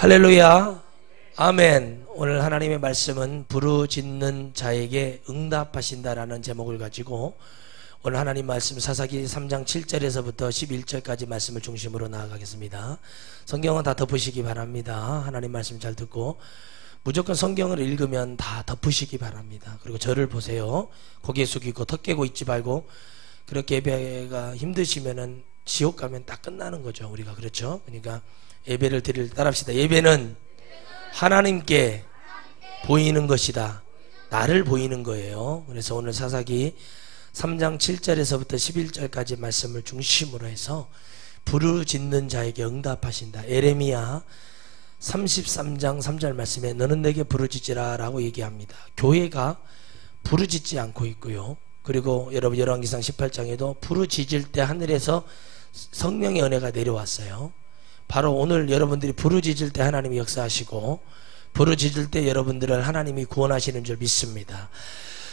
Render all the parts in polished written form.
할렐루야. 아멘. 오늘 하나님의 말씀은 부르짖는 자에게 응답하신다라는 제목을 가지고 오늘 하나님 말씀 사사기 3장 7절에서부터 11절까지 말씀을 중심으로 나아가겠습니다. 성경은 다 덮으시기 바랍니다. 하나님 말씀 잘 듣고 무조건 성경을 읽으면 다 덮으시기 바랍니다. 그리고 저를 보세요. 고개 숙이고 턱 깨고 있지 말고, 그렇게 예배가 힘드시면은 지옥 가면 딱 끝나는 거죠. 우리가 그렇죠. 그러니까 예배를 드릴 따라합시다. 예배는 하나님께 보이는 것이다. 나를 보이는 거예요. 그래서 오늘 사사기 3장 7절에서부터 11절까지 말씀을 중심으로 해서 부르짖는 자에게 응답하신다. 에레미야 33장 3절 말씀에 너는 내게 부르짖으라 라고 얘기합니다. 교회가 부르짖지 않고 있고요. 그리고 여러분 열왕기상 18장에도 부르짖을 때 하늘에서 성령의 은혜가 내려왔어요. 바로 오늘 여러분들이 부르짖을 때 하나님이 역사하시고 부르짖을 때 여러분들을 하나님이 구원하시는 줄 믿습니다.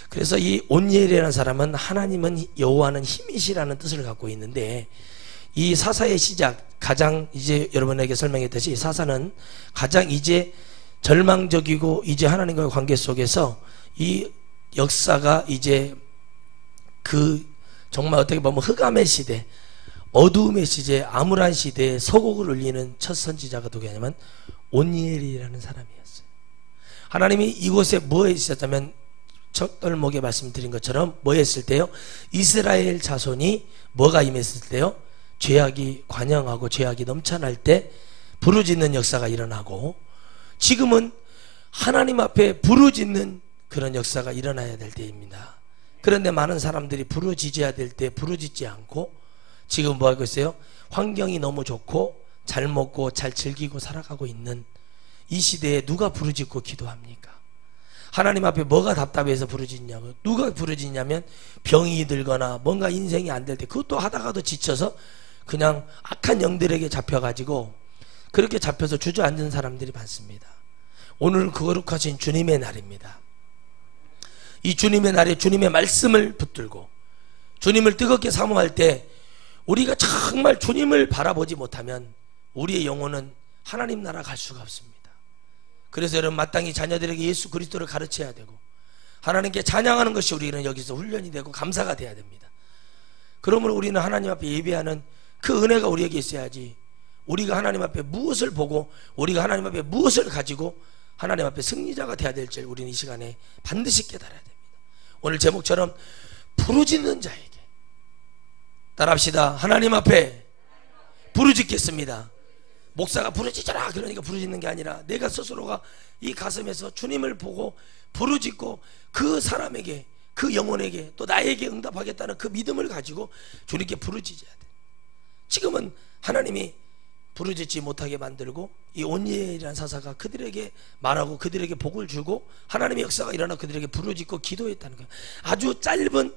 그래서 이 온니엘이라는 사람은 하나님은 여호와는 힘이시라는 뜻을 갖고 있는데, 이 사사의 시작, 가장 이제 여러분에게 설명했듯이 사사는 가장 이제 절망적이고 이제 하나님과의 관계 속에서 이 역사가 이제 그 정말 어떻게 보면 흑암의 시대, 어두움의 시대, 암울한 시대에 서곡을 울리는 첫 선지자가 누구냐면 온니엘이라는 사람이었어요. 하나님이 이곳에 뭐 했었다면 첫 덜목에 말씀드린 것처럼 뭐 했을 때요? 이스라엘 자손이 뭐가 임했을 때요? 죄악이 관영하고 죄악이 넘쳐날 때 부르짖는 역사가 일어나고, 지금은 하나님 앞에 부르짖는 그런 역사가 일어나야 될 때입니다. 그런데 많은 사람들이 부르짖어야 될 때 부르짖지 않고 지금 뭐 하고 있어요? 환경이 너무 좋고 잘 먹고 잘 즐기고 살아가고 있는 이 시대에 누가 부르짖고 기도합니까? 하나님 앞에 뭐가 답답해서 부르짖냐고. 누가 부르짖냐면 병이 들거나 뭔가 인생이 안 될 때, 그것도 하다가도 지쳐서 그냥 악한 영들에게 잡혀가지고 그렇게 잡혀서 주저앉은 사람들이 많습니다. 오늘은 거룩하신 주님의 날입니다. 이 주님의 날에 주님의 말씀을 붙들고 주님을 뜨겁게 사모할 때 우리가 정말 주님을 바라보지 못하면 우리의 영혼은 하나님 나라 갈 수가 없습니다. 그래서 여러분 마땅히 자녀들에게 예수 그리스도를 가르쳐야 되고 하나님께 찬양하는 것이 우리는 여기서 훈련이 되고 감사가 돼야 됩니다. 그러므로 우리는 하나님 앞에 예배하는 그 은혜가 우리에게 있어야지, 우리가 하나님 앞에 무엇을 보고 우리가 하나님 앞에 무엇을 가지고 하나님 앞에 승리자가 돼야 될지 우리는 이 시간에 반드시 깨달아야 됩니다. 오늘 제목처럼 부르짖는 자에게 따라합시다. 하나님 앞에 부르짖겠습니다. 목사가 부르짖어라 그러니까 부르짖는 게 아니라 내가 스스로가 이 가슴에서 주님을 보고 부르짖고 그 사람에게, 그 영혼에게 또 나에게 응답하겠다는 그 믿음을 가지고 주님께 부르짖어야 돼. 지금은 하나님이 부르짖지 못하게 만들고 이 온니엘이라는 사사가 그들에게 말하고 그들에게 복을 주고 하나님의 역사가 일어나 그들에게 부르짖고 기도했다는 거예요. 아주 짧은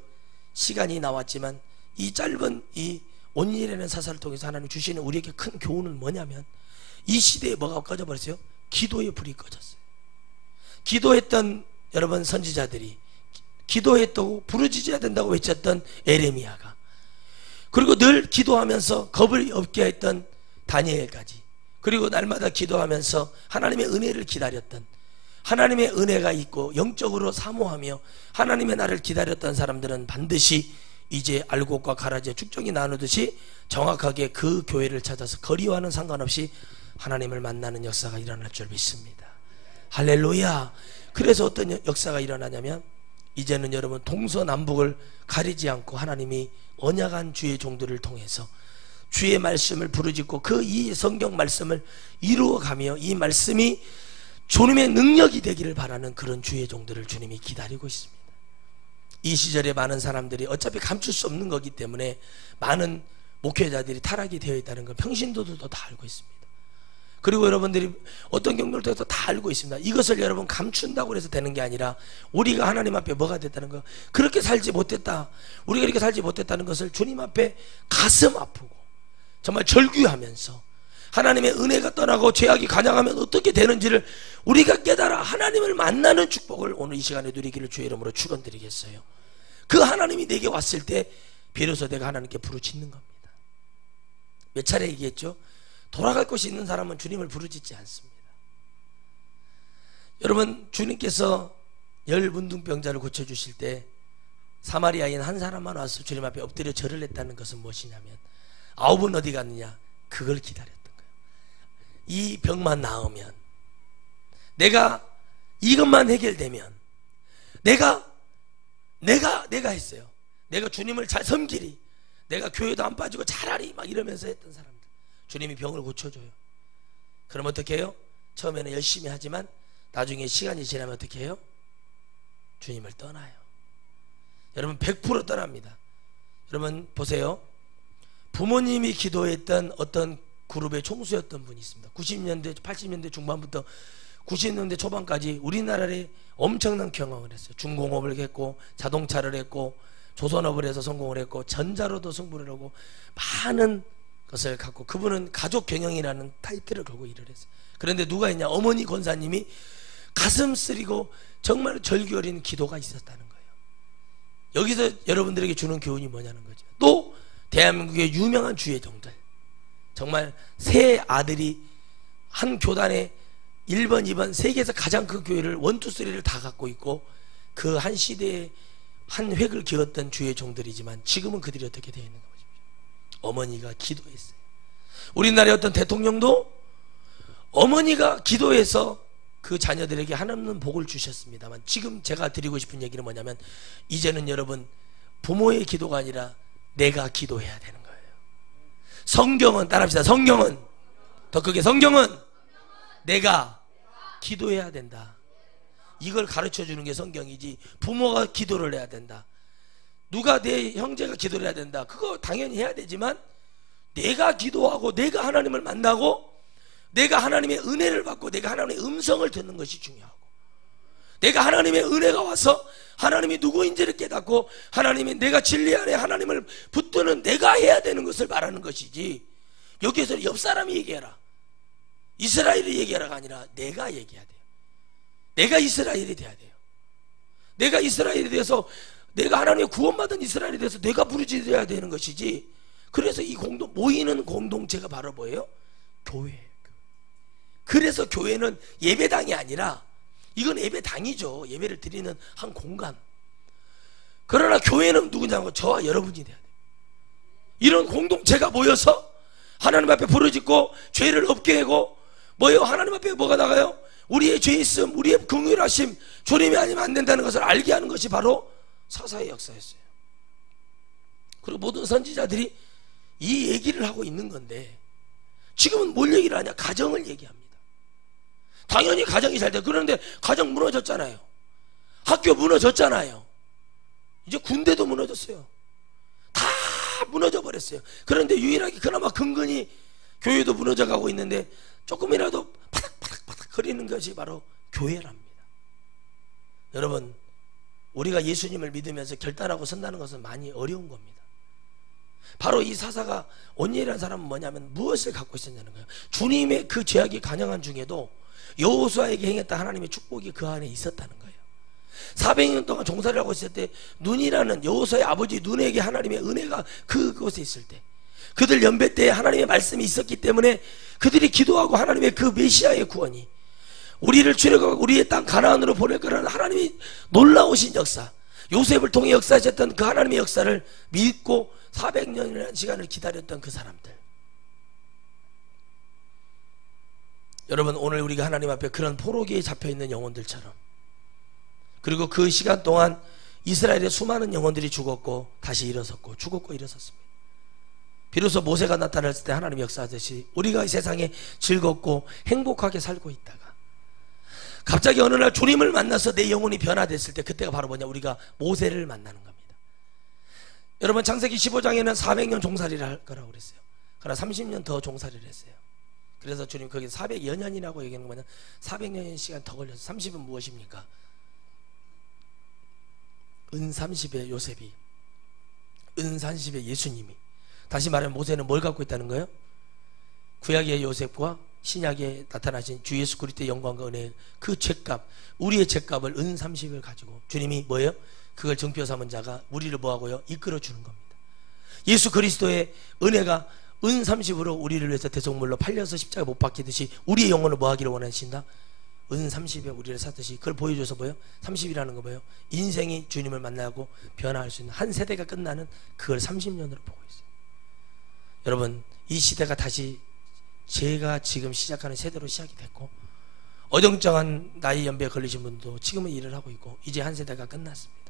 시간이 나왔지만 이 짧은 이 온니엘이라는 사사를 통해서 하나님 주시는 우리에게 큰 교훈은 뭐냐면, 이 시대에 뭐가 꺼져버렸어요? 기도의 불이 꺼졌어요. 기도했던 여러분 선지자들이, 기도했다고 부르짖어야 된다고 외쳤던 에레미야가, 그리고 늘 기도하면서 겁을 없게 했던 다니엘까지, 그리고 날마다 기도하면서 하나님의 은혜를 기다렸던, 하나님의 은혜가 있고 영적으로 사모하며 하나님의 나를 기다렸던 사람들은 반드시 이제 알곡과 가라지에 축정이 나누듯이 정확하게 그 교회를 찾아서 거리와는 상관없이 하나님을 만나는 역사가 일어날 줄 믿습니다. 할렐루야. 그래서 어떤 역사가 일어나냐면 이제는 여러분 동서남북을 가리지 않고 하나님이 언약한 주의 종들을 통해서 주의 말씀을 부르짖고 그 이 성경 말씀을 이루어가며 이 말씀이 주님의 능력이 되기를 바라는 그런 주의 종들을 주님이 기다리고 있습니다. 이 시절에 많은 사람들이 어차피 감출 수 없는 거기 때문에 많은 목회자들이 타락이 되어 있다는 걸 평신도들도 다 알고 있습니다. 그리고 여러분들이 어떤 경로를 통해서 다 알고 있습니다. 이것을 여러분 감춘다고 해서 되는 게 아니라 우리가 하나님 앞에 뭐가 됐다는 거, 그렇게 살지 못했다, 우리가 이렇게 살지 못했다는 것을 주님 앞에 가슴 아프고 정말 절규하면서 하나님의 은혜가 떠나고 죄악이 관영하면 어떻게 되는지를 우리가 깨달아 하나님을 만나는 축복을 오늘 이 시간에 누리기를 주의 이름으로 축원드리겠어요. 그 하나님이 내게 왔을 때 비로소 내가 하나님께 부르짖는 겁니다. 몇 차례 얘기했죠? 돌아갈 곳이 있는 사람은 주님을 부르짖지 않습니다. 여러분, 주님께서 10문둥병자를 고쳐주실 때 사마리아인 한 사람만 와서 주님 앞에 엎드려 절을 했다는 것은 무엇이냐면 9은 어디 갔느냐? 그걸 기다렸던 거예요. 이 병만 나으면, 내가 이것만 해결되면, 내가 했어요. 내가 주님을 잘 섬기리, 내가 교회도 안 빠지고 잘하리, 막 이러면서 했던 사람들, 주님이 병을 고쳐줘요. 그럼 어떻게 해요? 처음에는 열심히 하지만 나중에 시간이 지나면 어떻게 해요? 주님을 떠나요. 여러분, 100% 떠납니다. 여러분 보세요. 부모님이 기도했던 어떤 그룹의 총수였던 분이 있습니다. 90년대 80년대 중반부터 90년대 초반까지 우리나라에 엄청난 경영을 했어요. 중공업을 했고 자동차를 했고 조선업을 해서 성공을 했고 전자로도 승부를 하고 많은 것을 갖고, 그분은 가족 경영이라는 타이틀을 걸고 일을 했어요. 그런데 누가 있냐? 어머니 권사님이 가슴 쓰리고 정말 절규 어린 기도가 있었다는 거예요. 여기서 여러분들에게 주는 교훈이 뭐냐는 거죠. 또 대한민국의 유명한 주의종들, 정말 세 아들이 한 교단에 1번 2번 세계에서 가장 큰 교회를 1, 2, 3를 다 갖고 있고 그 한 시대에 한 획을 그었던 주의 종들이지만 지금은 그들이 어떻게 되어 있는 가 보십시오. 어머니가 기도했어요. 우리나라의 어떤 대통령도 어머니가 기도해서 그 자녀들에게 하나님 복을 주셨습니다만, 지금 제가 드리고 싶은 얘기는 뭐냐면, 이제는 여러분, 부모의 기도가 아니라 내가 기도해야 되는 거예요. 성경은, 따라합시다. 성경은, 더 크게, 성경은 내가 기도해야 된다. 이걸 가르쳐 주는 게 성경이지, 부모가 기도를 해야 된다, 누가 내 형제가 기도를 해야 된다, 그거 당연히 해야 되지만 내가 기도하고 내가 하나님을 만나고 내가 하나님의 은혜를 받고 내가 하나님의 음성을 듣는 것이 중요하고, 내가 하나님의 은혜가 와서 하나님이 누구인지를 깨닫고 하나님이 내가 진리 안에 하나님을 붙드는 내가 해야 되는 것을 말하는 것이지, 여기에서 옆 사람이 얘기해라, 이스라엘이 얘기하라가 아니라 내가 얘기해야 돼요. 내가 이스라엘이 돼야 돼요. 내가 이스라엘에 대해서, 내가 하나님의 구원받은 이스라엘에 대해서 내가 부르짖어야 되는 것이지. 그래서 이 모이는 공동체가 바로 뭐예요? 교회예요. 그래서 교회는 예배당이 아니라, 이건 예배당이죠. 예배를 드리는 한 공간. 그러나 교회는 누구냐고? 저와 여러분이 돼야 돼요. 이런 공동체가 모여서 하나님 앞에 부르짖고 죄를 없게 하고, 뭐예요? 하나님 앞에 뭐가 나가요? 우리의 죄 있음, 우리의 긍휼하심, 주님이 아니면 안 된다는 것을 알게 하는 것이 바로 사사의 역사였어요. 그리고 모든 선지자들이 이 얘기를 하고 있는 건데, 지금은 뭘 얘기를 하냐? 가정을 얘기합니다. 당연히 가정이 잘 돼. 그런데 가정 무너졌잖아요. 학교 무너졌잖아요. 이제 군대도 무너졌어요. 다 무너져 버렸어요. 그런데 유일하게 그나마 근근히 교회도 무너져 가고 있는데, 조금이라도 바닥바닥바닥 거리는 것이 바로 교회랍니다. 여러분, 우리가 예수님을 믿으면서 결단하고 선다는 것은 많이 어려운 겁니다. 바로 이 사사가, 온니엘이라는 사람은 뭐냐면 무엇을 갖고 있었냐는 거예요. 주님의 그 죄악이 간영한 중에도 여호수아에게 행했다 하나님의 축복이 그 안에 있었다는 거예요. 400년 동안 종살이를 하고 있을 때, 눈이라는 여호수아의 아버지 눈에게 하나님의 은혜가 그곳에 있을 때, 그들 연배 때에 하나님의 말씀이 있었기 때문에 그들이 기도하고 하나님의 그 메시아의 구원이, 우리를 출애굽하고 우리의 땅 가나안으로 보낼 거라는 하나님이 놀라우신 역사, 요셉을 통해 역사하셨던 그 하나님의 역사를 믿고 400년이라는 시간을 기다렸던 그 사람들. 여러분, 오늘 우리가 하나님 앞에 그런 포로기에 잡혀있는 영혼들처럼, 그리고 그 시간 동안 이스라엘의 수많은 영혼들이 죽었고 다시 일어섰고 죽었고 일어섰습니다. 비로소 모세가 나타났을 때 하나님이 역사하듯이 우리가 이 세상에 즐겁고 행복하게 살고 있다가 갑자기 어느 날 주님을 만나서 내 영혼이 변화됐을 때, 그때가 바로 뭐냐? 우리가 모세를 만나는 겁니다. 여러분, 창세기 15장에는 400년 종살이를 할 거라고 그랬어요. 그러나 30년 더 종살이를 했어요. 그래서 주님 거기 400여 년이라고 얘기하는 거는 400년의 시간 더 걸려서, 30은 무엇입니까? 은 30의 요셉이, 은 30의 예수님이. 다시 말하면 모세는 뭘 갖고 있다는 거예요? 구약의 요셉과 신약에 나타나신 주 예수 그리스도의 영광과 은혜, 그 죄값, 우리의 죄값을 은 30을 가지고 주님이 뭐예요? 그걸 증표 삼은 자가 우리를 뭐하고요? 이끌어 주는 겁니다. 예수 그리스도의 은혜가 은 30으로 우리를 위해서 대속물로 팔려서 십자가 못 박히듯이 우리의 영혼을 뭐하기를 원하신다? 은 30에 우리를 샀듯이 그걸 보여줘서 뭐예요? 30이라는 거 뭐예요? 인생이 주님을 만나고 변화할 수 있는 한 세대가 끝나는 그걸 30년으로 보고 있어요. 여러분, 이 시대가 다시 제가 지금 시작하는 세대로 시작이 됐고, 어정쩡한 나이 연배에 걸리신 분도 지금은 일을 하고 있고, 이제 한 세대가 끝났습니다.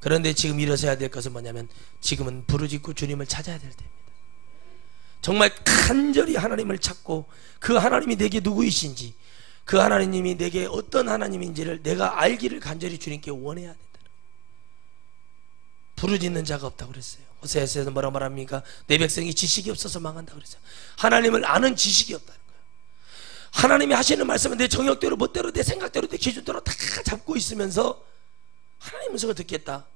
그런데 지금 일어서야 될 것은 뭐냐면, 지금은 부르짖고 주님을 찾아야 될 때입니다. 정말 간절히 하나님을 찾고, 그 하나님이 내게 누구이신지, 그 하나님이 내게 어떤 하나님인지를 내가 알기를 간절히 주님께 원해야 된다는 거예요. 부르짖는 자가 없다고 그랬어요. 호세아서에서 뭐라 말합니까? 내 백성이 지식이 없어서 망한다고 그랬어요. 하나님을 아는 지식이 없다는 거예요. 하나님이 하시는 말씀은 내 정욕대로, 멋대로, 내 생각대로, 내 기준대로 다 잡고 있으면서 하나님 음성을 듣겠다,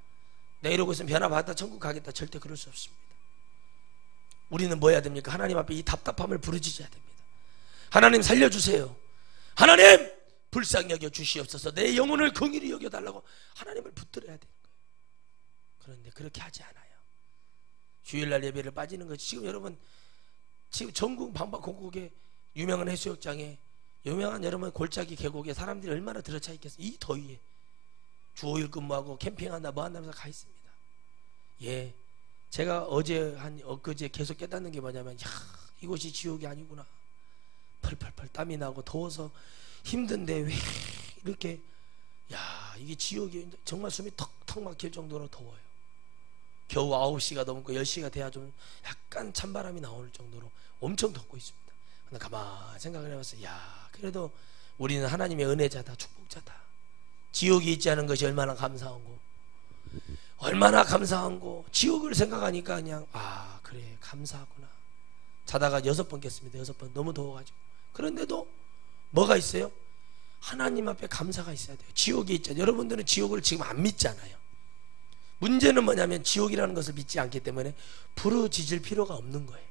내가 이러고 있으면 변화받았다, 천국 가겠다, 절대 그럴 수 없습니다. 우리는 뭐 해야 됩니까? 하나님 앞에 이 답답함을 부르짖어야 됩니다. 하나님 살려주세요. 하나님 불쌍히 여겨 주시옵소서. 내 영혼을 긍휼히 여겨달라고 하나님을 붙들어야 되는 거예요. 그런데 그렇게 하지 않아요. 주일날 예배를 빠지는 거지. 지금 여러분, 지금 전국 방방곡곡에 유명한 해수욕장에, 유명한 여러분 골짜기 계곡에 사람들이 얼마나 들어차 있겠어요. 이 더위에 주 5일 근무하고 캠핑한다 뭐 한다면서 가 있습니다. 예, 제가 어제 엊그제 계속 깨닫는 게 뭐냐면, 야, 이곳이 지옥이 아니구나. 펄펄펄 땀이 나고 더워서 힘든데 왜 이렇게, 야, 이게 지옥이 정말 숨이 턱턱 막힐 정도로 더워요. 겨우 9시가 넘고 10시가 돼야 좀 약간 찬바람이 나올 정도로 엄청 덥고 있습니다. 근데 가만히 생각을 해봤어요. 야, 그래도 우리는 하나님의 은혜자다, 축복자다. 지옥이 있지 않은 것이 얼마나 감사한고, 얼마나 감사한고. 지옥을 생각하니까 그냥, 아, 그래, 감사하구나. 자다가 6번 깼습니다. 6번. 너무 더워가지고. 그런데도 뭐가 있어요? 하나님 앞에 감사가 있어야 돼요. 지옥이 있잖아요. 여러분들은 지옥을 지금 안 믿잖아요. 문제는 뭐냐면, 지옥이라는 것을 믿지 않기 때문에 부르짖을 필요가 없는 거예요.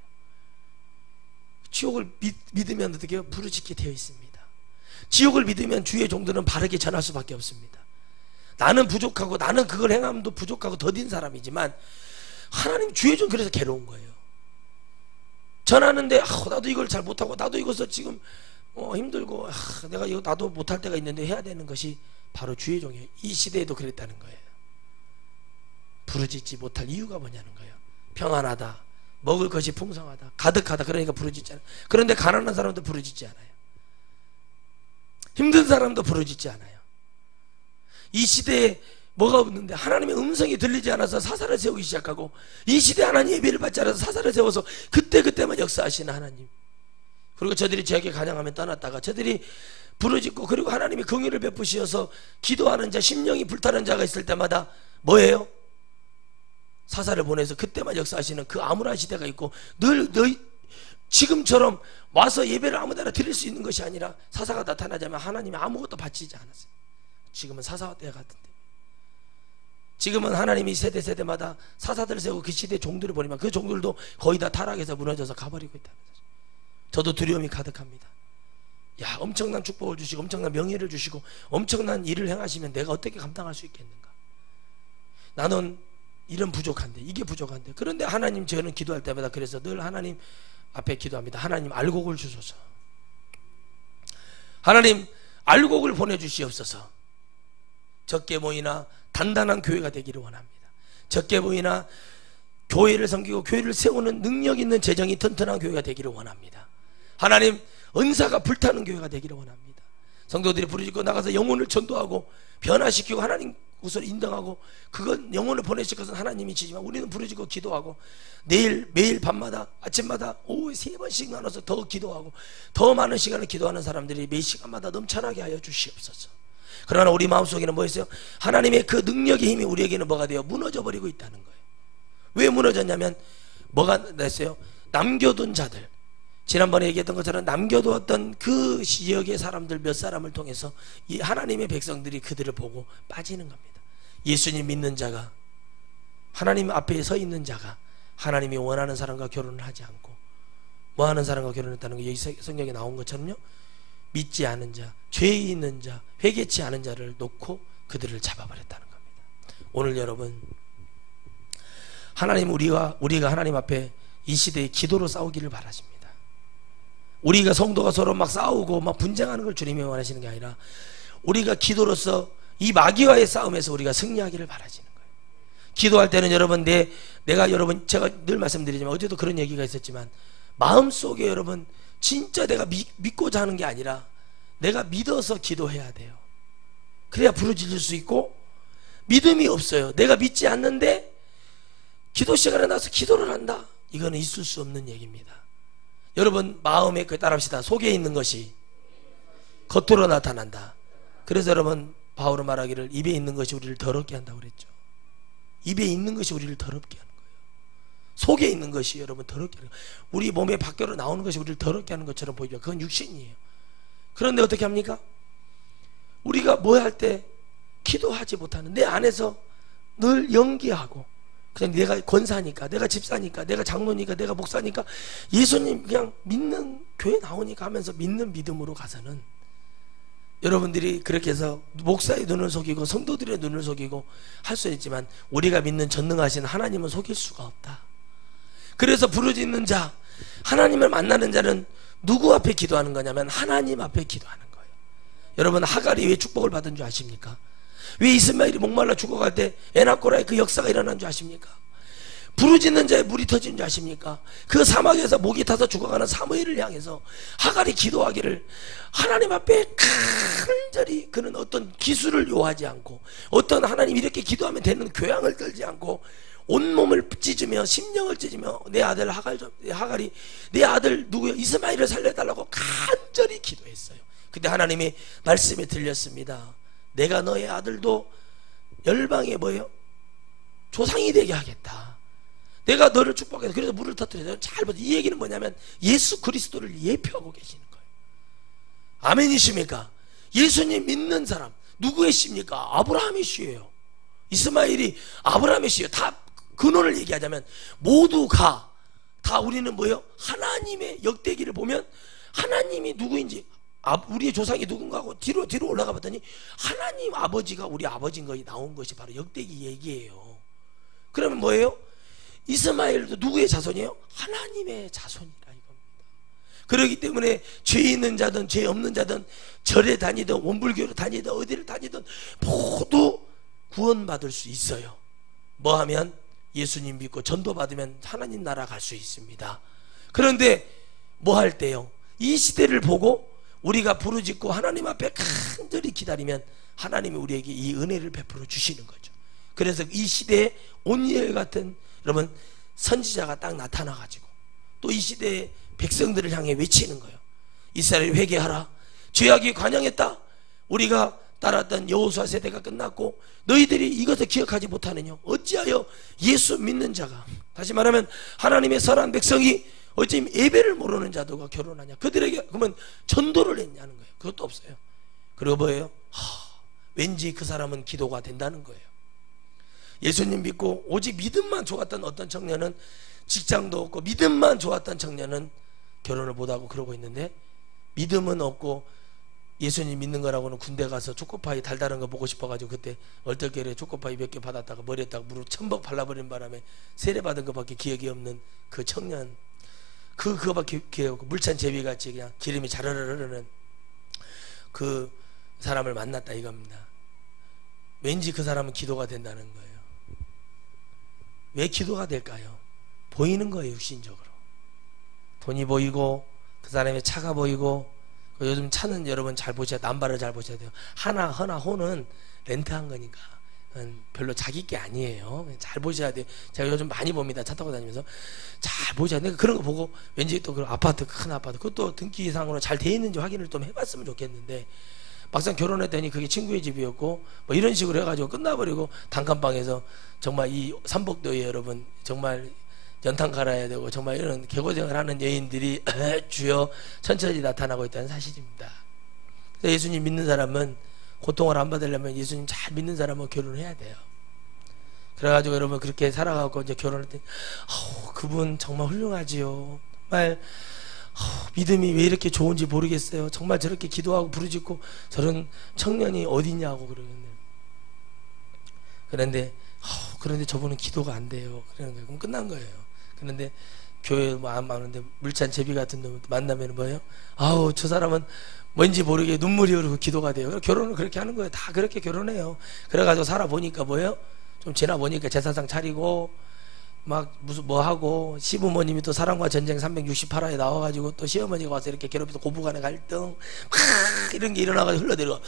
지옥을 믿으면 어떻게 해요? 부르짖게 되어 있습니다. 지옥을 믿으면 주의 종들은 바르게 전할 수밖에 없습니다. 나는 부족하고, 나는 그걸 행함도 부족하고 더딘 사람이지만, 하나님 주의 종, 그래서 괴로운 거예요. 전하는데, 나도 이걸 잘 못하고, 나도 이것을 지금 힘들고, 내가 이거 나도 못할 때가 있는데 해야 되는 것이 바로 주의 종이에요. 이 시대에도 그랬다는 거예요. 부르짖지 못할 이유가 뭐냐는 거예요. 평안하다, 먹을 것이 풍성하다, 가득하다, 그러니까 부르짖잖아요. 그런데 가난한 사람도 부르짖지 않아요. 힘든 사람도 부르짖지 않아요. 이 시대에 뭐가 없는데, 하나님의 음성이 들리지 않아서 사사를 세우기 시작하고, 이 시대 하나님 예배를 받지 않아서 사사를 세워서 그때그때만 역사하시는 하나님. 그리고 저들이 지역에 간양하면 떠났다가 저들이 부르짖고, 그리고 하나님이 긍휼을 베푸시어서 기도하는 자, 심령이 불타는 자가 있을 때마다 뭐예요? 사사를 보내서 그때만 역사하시는 그 암울한 시대가 있고, 늘 너희 지금처럼 와서 예배를 아무데나 드릴 수 있는 것이 아니라, 사사가 나타나자면 하나님이 아무것도 바치지 않았어요. 지금은 사사와 때가 같은데, 지금은 하나님이 세대마다 사사들을 세우고 그 시대의 종들을 보내면 그 종들도 거의 다 타락해서 무너져서 가버리고 있다는 거죠. 저도 두려움이 가득합니다. 야, 엄청난 축복을 주시고 엄청난 명예를 주시고 엄청난 일을 행하시면 내가 어떻게 감당할 수 있겠는가? 나는 이런 부족한데, 이게 부족한데. 그런데 하나님, 저는 기도할 때마다 그래서 늘 하나님 앞에 기도합니다. 하나님 알곡을 주소서. 하나님 알곡을 보내주시옵소서. 적게 모이나 단단한 교회가 되기를 원합니다. 적게 모이나 교회를 섬기고 교회를 세우는 능력 있는 재정이 튼튼한 교회가 되기를 원합니다. 하나님 은사가 불타는 교회가 되기를 원합니다. 성도들이 부르짖고 나가서 영혼을 전도하고 변화시키고 하나님 곳을 인정하고, 그건 영혼을 보내실 것은 하나님이 지지만 우리는 부르짖고 기도하고, 매일 밤마다 아침마다 오후에 3번씩 나눠서 더 기도하고, 더 많은 시간을 기도하는 사람들이 매 시간마다 넘쳐나게 하여 주시옵소서. 그러나 우리 마음속에는 뭐 있어요? 하나님의 그 능력의 힘이 우리에게는 뭐가 돼요? 무너져 버리고 있다는 거예요. 왜 무너졌냐면, 뭐가 됐어요? 남겨둔 자들, 지난번에 얘기했던 것처럼 남겨두었던 그 지역의 사람들 몇 사람을 통해서 이 하나님의 백성들이 그들을 보고 빠지는 겁니다. 예수님 믿는 자가, 하나님 앞에 서 있는 자가 하나님이 원하는 사람과 결혼을 하지 않고 뭐 하는 사람과 결혼했다는 거 여기 성경에 나온 것처럼요, 믿지 않은 자, 죄에 있는 자, 회개치 않은 자를 놓고 그들을 잡아버렸다는 겁니다. 오늘 여러분, 하나님, 우리가 하나님 앞에 이 시대에 기도로 싸우기를 바라십니다. 우리가 성도가 서로 막 싸우고 막 분쟁하는 걸 주님이 원하시는 게 아니라 우리가 기도로서 이 마귀와의 싸움에서 우리가 승리하기를 바라시는 거예요. 기도할 때는 여러분 내가 여러분 제가 늘 말씀드리지만 어제도 그런 얘기가 있었지만 마음속에 여러분 진짜 내가 믿고자 하는 게 아니라 내가 믿어서 기도해야 돼요. 그래야 부르짖을 수 있고, 믿음이 없어요. 내가 믿지 않는데 기도 시간에 나서 기도를 한다, 이거는 있을 수 없는 얘기입니다. 여러분 마음에 따라합시다. 속에 있는 것이 겉으로 나타난다. 그래서 여러분 바울은 말하기를 입에 있는 것이 우리를 더럽게 한다고 그랬죠. 입에 있는 것이 우리를 더럽게 하는 거예요. 속에 있는 것이 여러분 더럽게 하는 거예요. 우리 몸의 밖으로 나오는 것이 우리를 더럽게 하는 것처럼 보이죠. 그건 육신이에요. 그런데 어떻게 합니까? 우리가 뭐 할 때 기도하지 못하는 내 안에서 늘 연기하고, 그냥 내가 권사니까, 내가 집사니까, 내가 장로니까, 내가 목사니까, 예수님 그냥 믿는 교회 나오니까 하면서 믿는 믿음으로 가서는 여러분들이 그렇게 해서 목사의 눈을 속이고 성도들의 눈을 속이고 할 수 있지만 우리가 믿는 전능하신 하나님은 속일 수가 없다. 그래서 부르짖는 자, 하나님을 만나는 자는 누구 앞에 기도하는 거냐면 하나님 앞에 기도하는 거예요. 여러분 하갈이 왜 축복을 받은 줄 아십니까? 왜 이스마엘이 목말라 죽어갈 때 에나코라의 그 역사가 일어난 줄 아십니까? 부르짖는 자의 물이 터진 줄 아십니까? 그 사막에서 목이 타서 죽어가는 사무엘을 향해서 하갈이 기도하기를, 하나님 앞에 간절히 그는 어떤 기술을 요하지 않고 어떤 하나님 이렇게 기도하면 되는 교양을 떨지 않고 온몸을 찢으며 심령을 찢으며 내 아들 하갈이 내 아들 누구요? 이스마엘을 살려달라고 간절히 기도했어요. 근데 하나님이 말씀이 들렸습니다. 내가 너의 아들도 열방의 뭐예요? 조상이 되게 하겠다. 내가 너를 축복해서 그래서 물을 터뜨려서 잘 보세요. 이 얘기는 뭐냐면 예수 그리스도를 예표하고 계시는 거예요. 아멘이십니까? 예수님 믿는 사람 누구의 씨입니까? 아브라함의 씨예요. 이스마엘이 아브라함의 씨예요. 다 근원을 얘기하자면 모두가 다 우리는 뭐예요? 하나님의 역대기를 보면 하나님이 누구인지, 우리의 조상이 누군가 하고 뒤로 올라가 봤더니 하나님 아버지가 우리 아버지인 것이 나온 것이 바로 역대기 얘기예요. 그러면 뭐예요? 이스마엘도 누구의 자손이에요? 하나님의 자손이라 이겁니다. 그렇기 때문에 죄 있는 자든 죄 없는 자든 절에 다니든 원불교로 다니든 어디를 다니든 모두 구원받을 수 있어요. 뭐 하면? 예수님 믿고 전도 받으면 하나님 나라 갈 수 있습니다. 그런데 뭐 할 때요? 이 시대를 보고 우리가 부르짖고 하나님 앞에 간절히 기다리면 하나님이 우리에게 이 은혜를 베풀어 주시는 거죠. 그래서 이 시대에 온리엘 같은 여러분 선지자가 딱 나타나가지고 또 이 시대의 백성들을 향해 외치는 거예요. 이스라엘 회개하라. 죄악이 관영했다. 우리가 따랐던 여호수아 세대가 끝났고 너희들이 이것을 기억하지 못하느냐? 어찌하여 예수 믿는 자가, 다시 말하면 하나님의 선한 백성이 어찌 예배를 모르는 자들과 결혼하냐? 그들에게 그러면 전도를 했냐는 거예요. 그것도 없어요. 그리고 뭐예요? 왠지 그 사람은 기도가 된다는 거예요. 예수님 믿고 오직 믿음만 좋았던 어떤 청년은 직장도 없고, 믿음만 좋았던 청년은 결혼을 못하고 그러고 있는데, 믿음은 없고 예수님 믿는 거라고는 군대 가서 초코파이 달달한 거 먹고 싶어가지고 그때 얼떨결에 초코파이 몇 개 받았다가 머리에다가 물을 첨벅 발라버린 바람에 세례받은 것밖에 기억이 없는 그 청년, 그거밖에 기억이 없고 물찬 제비같이 그냥 기름이 자르르 흐르는 그 사람을 만났다 이겁니다. 왠지 그 사람은 기도가 된다는 거예요. 왜 기도가 될까요? 보이는 거예요. 육신적으로 돈이 보이고 그 사람의 차가 보이고. 요즘 차는 여러분 잘 보셔야, 남발을 잘 보셔야 돼요. 하나 허나 호는 렌트한 거니까 별로 자기 게 아니에요. 잘 보셔야 돼요. 제가 요즘 많이 봅니다. 차 타고 다니면서 잘 보셔야 돼요. 그런 거 보고 왠지 또 그 아파트, 큰 아파트, 그것도 등기상으로 잘 돼 있는지 확인을 좀 해봤으면 좋겠는데, 막상 결혼했더니 그게 친구의 집이었고 뭐 이런 식으로 해가지고 끝나버리고 단칸방에서 정말 이 삼복도에 여러분 정말 연탄 갈아야 되고 정말 이런 개고생을 하는 여인들이 주여 천천히 나타나고 있다는 사실입니다. 그래서 예수님 믿는 사람은 고통을 안 받으려면 예수님 잘 믿는 사람은 결혼해야 돼요. 그래가지고 여러분 그렇게 살아가고 이제 결혼할 때 그분 정말 훌륭하지요. 정말 믿음이 왜 이렇게 좋은지 모르겠어요. 정말 저렇게 기도하고 부르짖고 저런 청년이 어디냐고 그러는데, 그런데 저분은 기도가 안 돼요. 그러는 거예요. 그럼 끝난 거예요. 그런데 교회 뭐 안 많은데 물찬 제비 같은 놈 만나면 뭐예요? 아우 저 사람은 뭔지 모르게 눈물이 흐르고 기도가 돼요. 결혼을 그렇게 하는 거예요. 다 그렇게 결혼해요. 그래가지고 살아보니까 뭐예요? 좀 지나보니까 제사상 차리고 막 무슨 뭐 하고, 시부모님이 또 사랑과 전쟁 368화에 나와가지고 또 시어머니가 와서 이렇게 괴롭혀서 고부간의 갈등 막 이런 게 일어나가지고 흘러내려.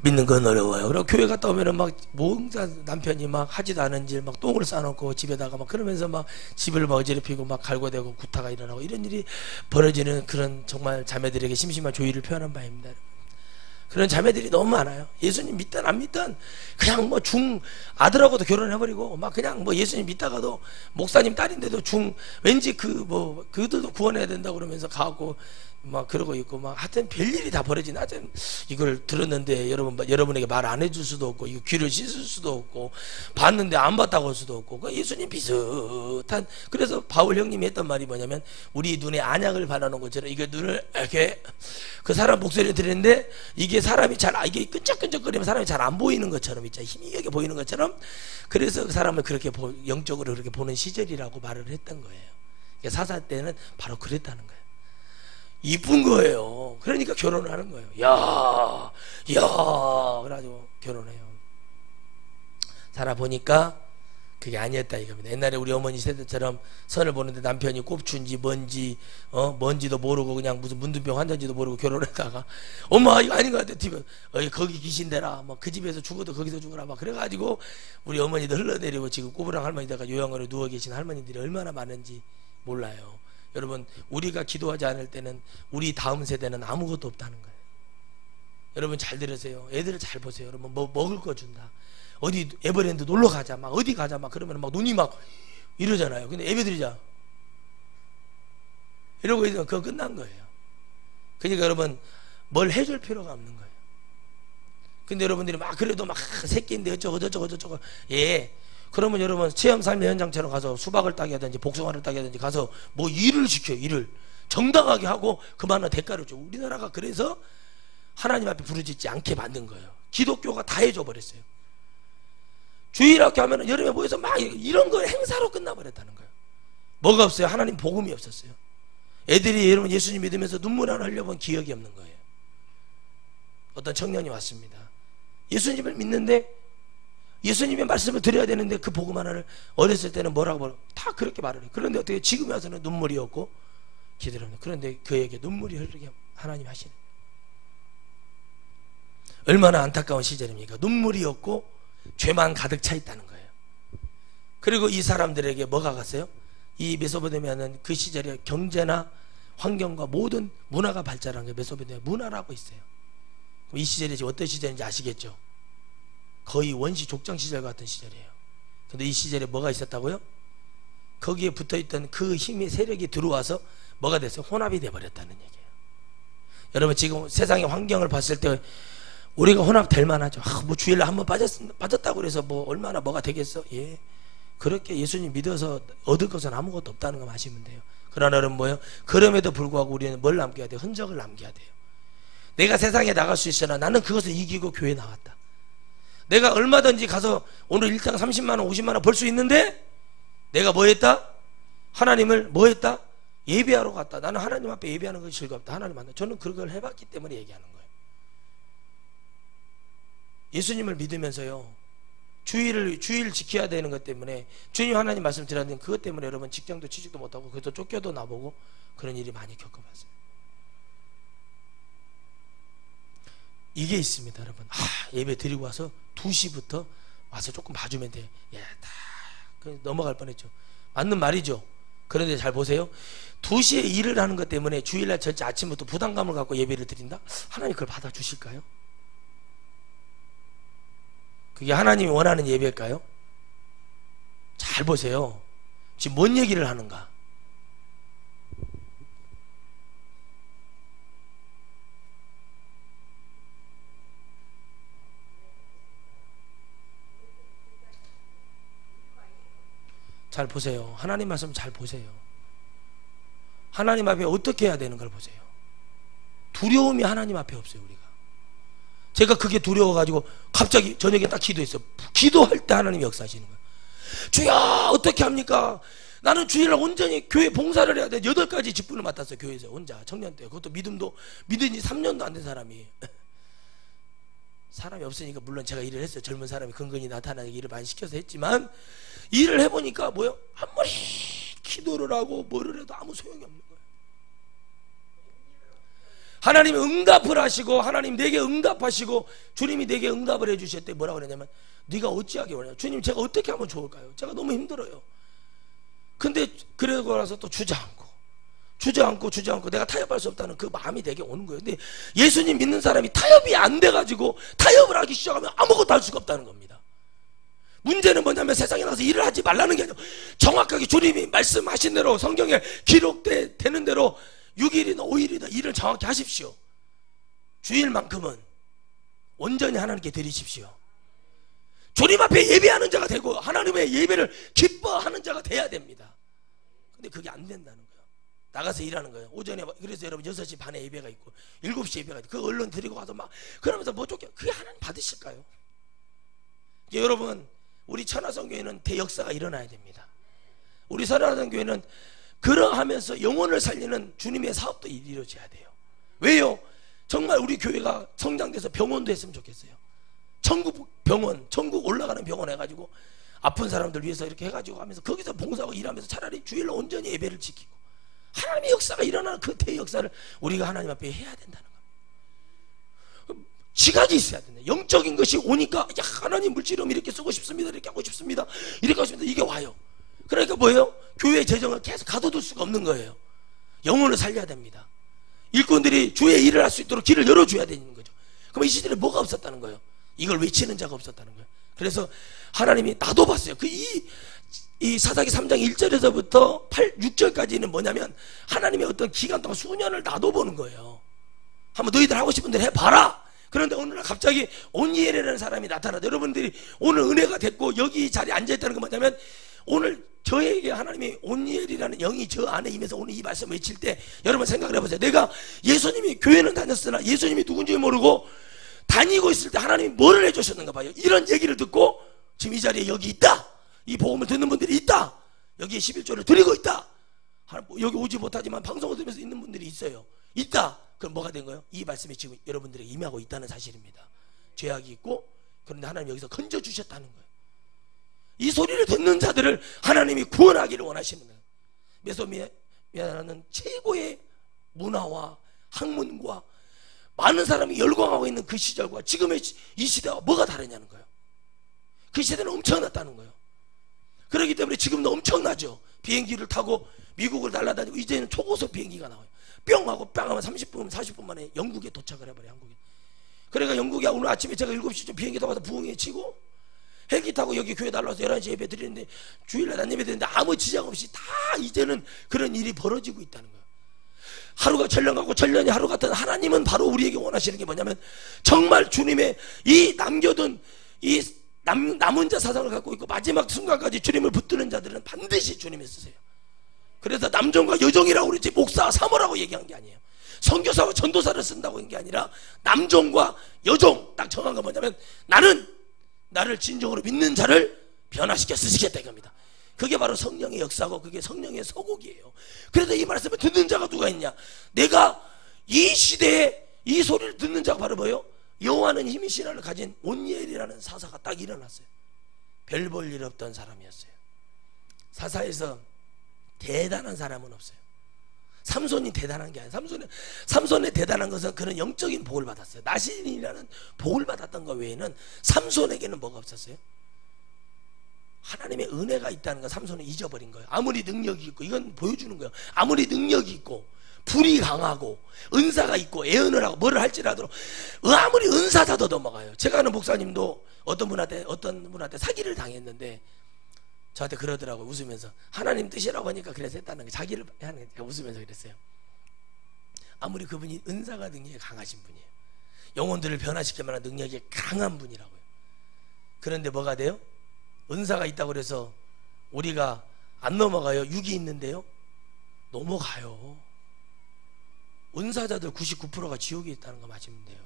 믿는 건 어려워요. 그리고 교회 갔다 오면은 막 뭔가 남편이 막 하지도 않은 일 막 똥을 싸놓고 집에다가 막 그러면서 막 집을 막 어지럽히고 막 갈고대고 구타가 일어나고 이런 일이 벌어지는 그런 정말 자매들에게 심심한 조의를 표현한 바입니다. 그런 자매들이 너무 많아요. 예수님 믿든 안 믿든 그냥 뭐 중 아들하고도 결혼해버리고 막 그냥 뭐 예수님 믿다가도 목사님 딸인데도 왠지 그들도 구원해야 된다고 그러면서 가고 막 그러고 있고 막 하여튼 별일이 다 벌어지나. 하여튼 이걸 들었는데 여러분에게 말 안 해줄 수도 없고, 이거 귀를 씻을 수도 없고, 봤는데 안 봤다고 할 수도 없고, 그 예수님 비슷한. 그래서 바울 형님이 했던 말이 뭐냐면, 우리 눈에 안약을 바라는 것처럼 이게 눈을 이렇게 그 사람 목소리를 들었는데 이게 사람이 이게 끈적끈적거리면 사람이 잘 안 보이는 것처럼 있잖아요. 희미하게 보이는 것처럼. 그래서 그 사람을 그렇게 영적으로 그렇게 보는 시절이라고 말을 했던 거예요. 사사 때는 바로 그랬다는 거예요. 이쁜 거예요. 그러니까 결혼을 하는 거예요. 야 그래가지고 결혼해요. 살아보니까 그게 아니었다 이겁니다. 옛날에 우리 어머니 세대처럼 선을 보는데 남편이 꼽춘지 뭔지도 모르고 그냥 무슨 문둥병 환자인지도 모르고 결혼했다가 엄마 이거 아닌 것 같아. 거기 귀신대라. 뭐 그 집에서 죽어도 거기서 죽어라. 막 그래가지고 우리 어머니도 흘러내리고 지금 꼬부랑 할머니다가 요양원에 누워 계신 할머니들이 얼마나 많은지 몰라요. 여러분, 우리가 기도하지 않을 때는 우리 다음 세대는 아무것도 없다는 거예요. 여러분 잘 들으세요. 애들을 잘 보세요. 여러분 뭐 먹을 거 준다. 어디 에버랜드 놀러 가자. 막 어디 가자. 막 그러면 막 눈이 막 이러잖아요. 근데 예배드리자 이러고 있으면 그거 끝난 거예요. 그러니까 여러분 뭘 해줄 필요가 없는 거예요. 근데 여러분들이 막 그래도 막 새끼인데 어쩌고 예. 그러면 여러분 체험 삶의 현장처럼 가서 수박을 따게 하든지 복숭아를 따게 하든지 가서 뭐 일을 시켜요. 일을 정당하게 하고 그만한 대가를 줘. 우리나라가 그래서 하나님 앞에 부르짖지 않게 만든 거예요. 기독교가 다 해줘 버렸어요. 주일학교 하면 여름에 모여서 막 이런 거 행사로 끝나버렸다는 거예요. 뭐가 없어요? 하나님 복음이 없었어요. 애들이 여러분 예수님 믿으면서 눈물 하나 흘려본 기억이 없는 거예요. 어떤 청년이 왔습니다. 예수님을 믿는데 예수님의 말씀을 드려야 되는데 그 복음 하나를 어렸을 때는 뭐라고 다 그렇게 말을 해요. 그런데 어떻게 지금 와서는 눈물이 없고 기도를 합니다. 그런데 그에게 눈물이 흐르게 하나님 하시는 거예요. 얼마나 안타까운 시절입니까? 눈물이 없고 죄만 가득 차 있다는 거예요. 그리고 이 사람들에게 뭐가 갔어요? 이 메소포타미아는 그 시절에 경제나 환경과 모든 문화가 발달한 게 메소포타미아 문화라고 있어요. 이 시절이 지금 어떤 시절인지 아시겠죠? 거의 원시 족장 시절 같은 시절이에요. 근데 이 시절에 뭐가 있었다고요? 거기에 붙어있던 그 힘의 세력이 들어와서 뭐가 됐어요? 혼합이 돼버렸다는 얘기예요. 여러분 지금 세상의 환경을 봤을 때 우리가 혼합될 만하죠. 뭐 주일날 한번 빠졌다고 그래서 뭐 얼마나 뭐가 되겠어? 예, 그렇게 예수님 믿어서 얻을 것은 아무것도 없다는 거 아시면 돼요. 그러나 여러분 뭐예요? 그럼에도 불구하고 우리는 뭘 남겨야 돼요? 흔적을 남겨야 돼요. 내가 세상에 나갈 수 있으나 나는 그것을 이기고 교회에 나왔다. 내가 얼마든지 가서 오늘 일당 30만 원 50만 원 벌 수 있는데 내가 뭐 했다? 하나님을 뭐 했다? 예배하러 갔다. 나는 하나님 앞에 예배하는 것이 즐겁다. 하나님 만나. 저는 그걸 해봤기 때문에 얘기하는 거예요. 예수님을 믿으면서요 주일 지켜야 되는 것 때문에 주님 하나님 말씀 드렸는데 그것 때문에 여러분 직장도 취직도 못하고 그것도 쫓겨도 나보고 그런 일이 많이 겪어봤어요. 이게 있습니다 여러분. 예배 드리고 와서 2시부터 와서 조금 봐주면 돼. 예, 다 넘어갈 뻔했죠. 맞는 말이죠. 그런데 잘 보세요. 2시에 일을 하는 것 때문에 주일날 절대 아침부터 부담감을 갖고 예배를 드린다? 하나님 그걸 받아주실까요? 그게 하나님이 원하는 예배일까요? 잘 보세요. 지금 뭔 얘기를 하는가? 잘 보세요. 하나님 말씀 잘 보세요. 하나님 앞에 어떻게 해야 되는 걸 보세요. 두려움이 하나님 앞에 없어요. 우리가 제가 그게 두려워가지고 갑자기 저녁에 딱 기도했어요. 기도할 때 하나님이 역사하시는 거예요. 주야 어떻게 합니까? 나는 주일날 온전히 교회 봉사를 해야 돼. 8가지 직분을 맡았어요. 교회에서 혼자 청년 때. 그것도 믿은 지 3년도 안 된 사람이. 사람이 없으니까 물론 제가 일을 했어요. 젊은 사람이 근근히 나타나는 일을 많이 시켜서 했지만, 일을 해보니까 뭐요? 아무리 기도를 하고 뭐를 해도 아무 소용이 없는 거예요. 하나님이 응답을 하시고, 하나님 내게 응답하시고, 주님이 내게 응답을 해주셨대. 뭐라고 그러냐면, 네가 어찌하기 원하냐. 주님, 제가 어떻게 하면 좋을까요? 제가 너무 힘들어요. 근데 그러고 나서 또 주저앉고 내가 타협할 수 없다는 그 마음이 내게 오는 거예요. 근데 예수님 믿는 사람이 타협이 안 돼가지고 타협을 하기 시작하면 아무것도 할 수가 없다는 겁니다. 문제는 뭐냐면, 세상에 나가서 일을 하지 말라는 게 아니라 정확하게 주님이 말씀하신 대로, 성경에 기록되는 대로 6일이나 5일이나 일을 정확히 하십시오. 주일만큼은 온전히 하나님께 드리십시오. 주님 앞에 예배하는 자가 되고 하나님의 예배를 기뻐하는 자가 돼야 됩니다. 근데 그게 안 된다는 거예요. 나가서 일하는 거예요. 오전에. 그래서 여러분 6시 반에 예배가 있고 7시 예배가 있고, 그 얼른 드리고 가서 막 그러면서 뭐 쫓겨. 그게 하나님 받으실까요? 여러분, 우리 천하성교회는 대역사가 일어나야 됩니다. 우리 천하성교회는 그러하면서 영혼을 살리는 주님의 사업도 이루어져야 돼요. 왜요? 정말 우리 교회가 성장돼서 병원도 했으면 좋겠어요. 천국 병원, 천국 올라가는 병원 해가지고 아픈 사람들 위해서 이렇게 해가지고 하면서 거기서 봉사하고 일하면서 차라리 주일로 온전히 예배를 지키고 하나님의 역사가 일어나는 그 대역사를 우리가 하나님 앞에 해야 된다는 거예요. 지각이 있어야 된다. 영적인 것이 오니까, 야, 하나님 물질음 이렇게 쓰고 싶습니다, 이렇게 하고 싶습니다, 이렇게 하고 싶습니다, 이게 와요. 그러니까 뭐예요? 교회 재정을 계속 가둬둘 수가 없는 거예요. 영혼을 살려야 됩니다. 일꾼들이 주의 일을 할 수 있도록 길을 열어줘야 되는 거죠. 그럼 이 시대에 뭐가 없었다는 거예요? 이걸 외치는 자가 없었다는 거예요. 그래서 하나님이 나도 봤어요. 이 사사기 3장 1절에서부터 6절까지는 뭐냐면, 하나님의 어떤 기간 동안 수년을 나도 보는 거예요. 한번 너희들 하고 싶은 대로 해봐라. 그런데 어느 날 갑자기 온니엘이라는 사람이 나타나서, 여러분들이 오늘 은혜가 됐고 여기 자리에 앉아있다는 건 뭐냐면, 오늘 저에게 하나님이 온니엘이라는 영이 저 안에 임해서 오늘 이 말씀 외칠 때, 여러분 생각을 해보세요. 내가 예수님이 교회는 다녔으나 예수님이 누군지 모르고 다니고 있을 때 하나님이 뭐를 해주셨는가 봐요. 이런 얘기를 듣고 지금 이 자리에 여기 있다, 이 복음을 듣는 분들이 있다, 여기에 11조를 드리고 있다, 여기 오지 못하지만 방송을 들으면서 있는 분들이 있다. 그럼 뭐가 된 거예요? 이 말씀이 지금 여러분들에게 임하고 있다는 사실입니다. 죄악이 있고, 그런데 하나님 여기서 건져주셨다는 거예요. 이 소리를 듣는 자들을 하나님이 구원하기를 원하시는 거예요. 메소미아는 최고의 문화와 학문과 많은 사람이 열광하고 있는 그 시절과 지금의 이 시대와 뭐가 다르냐는 거예요. 그 시대는 엄청났다는 거예요. 그렇기 때문에 지금도 엄청나죠. 비행기를 타고 미국을 날아다니고, 이제는 초고속 비행기가 나와요. 뿅 하고 빵 하면 30분 40분 만에 영국에 도착을 해버려요. 한국에. 그러니까 영국에 오늘 아침에 제가 7시쯤 비행기 타고 와서 부흥회 치고 헬기 타고 여기 교회 날라와서 11시에 예배 드리는데, 주일날 난 예배 드리는데 아무 지장 없이 다 이제는 그런 일이 벌어지고 있다는 거예요. 하루가 전령 같고 전령이 하루 같은 하나님은 바로 우리에게 원하시는 게 뭐냐면, 정말 주님의 이 남겨둔 이 남은 자 사상을 갖고 있고 마지막 순간까지 주님을 붙드는 자들은 반드시 주님이 쓰세요. 그래서 남종과 여종이라고 그랬지 목사 사모라고 얘기한 게 아니에요. 선교사와 전도사를 쓴다고 한 게 아니라 남종과 여종, 딱 정한 건 뭐냐면, 나는 나를 진정으로 믿는 자를 변화시켜 쓰시겠다 이겁니다. 그게 바로 성령의 역사고, 그게 성령의 서곡이에요. 그래서 이 말씀을 듣는 자가 누가 있냐? 내가 이 시대에 이 소리를 듣는 자가 바로 뭐예요? 여호와는 힘이 신화를 가진 온니엘이라는 사사가 딱 일어났어요. 별 볼 일 없던 사람이었어요. 사사에서 대단한 사람은 없어요. 삼손이 대단한 게 아니에요. 삼손의 대단한 것은 그런 영적인 복을 받았어요. 나신이라는 복을 받았던 것 외에는 삼손에게는 뭐가 없었어요? 하나님의 은혜가 있다는 거 삼손은 잊어버린 거예요. 아무리 능력이 있고, 이건 보여주는 거예요. 아무리 능력이 있고 불이 강하고 은사가 있고 예언을 하고 뭐를 할지라도 아무리 은사자도 넘어가요. 제가 아는 목사님도 어떤 분한테 사기를 당했는데 저한테 그러더라고요. 웃으면서. 하나님 뜻이라고 하니까 그래서 했다는 게, 자기를 하는 게. 제가 웃으면서 그랬어요. 아무리 그분이 은사가 능력이 강하신 분이에요. 영혼들을 변화시킬 만한 능력이 강한 분이라고요. 그런데 뭐가 돼요? 은사가 있다고 그래서 우리가 안 넘어가요? 육이 있는데요? 넘어가요. 은사자들 99%가 지옥에 있다는 거 맞으면 돼요.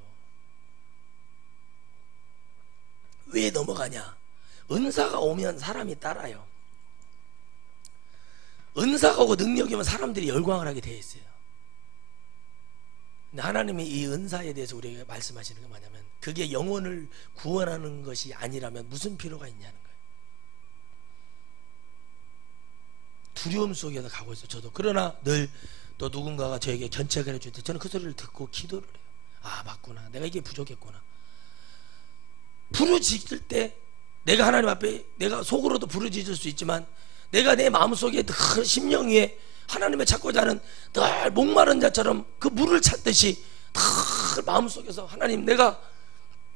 왜 넘어가냐? 은사가 오면 사람이 따라요. 은사가 오고 능력이 오면 사람들이 열광을 하게 되어 있어요. 근데 하나님이 이 은사에 대해서 우리에게 말씀하시는 게 뭐냐면, 그게 영혼을 구원하는 것이 아니라면 무슨 필요가 있냐는 거예요. 두려움 속에서 가고 있어요, 저도. 그러나 늘 또 누군가가 저에게 견책을 해줄 때 저는 그 소리를 듣고 기도를 해요. 아, 맞구나, 내가 이게 부족했구나. 부르짖을 때 내가 하나님 앞에, 내가 속으로도 부르짖을 수 있지만 내가 내 마음속에 그 심령 위에 하나님을 찾고자 하는 늘 목마른 자처럼 그 물을 찾듯이 늘 마음속에서, 하나님, 내가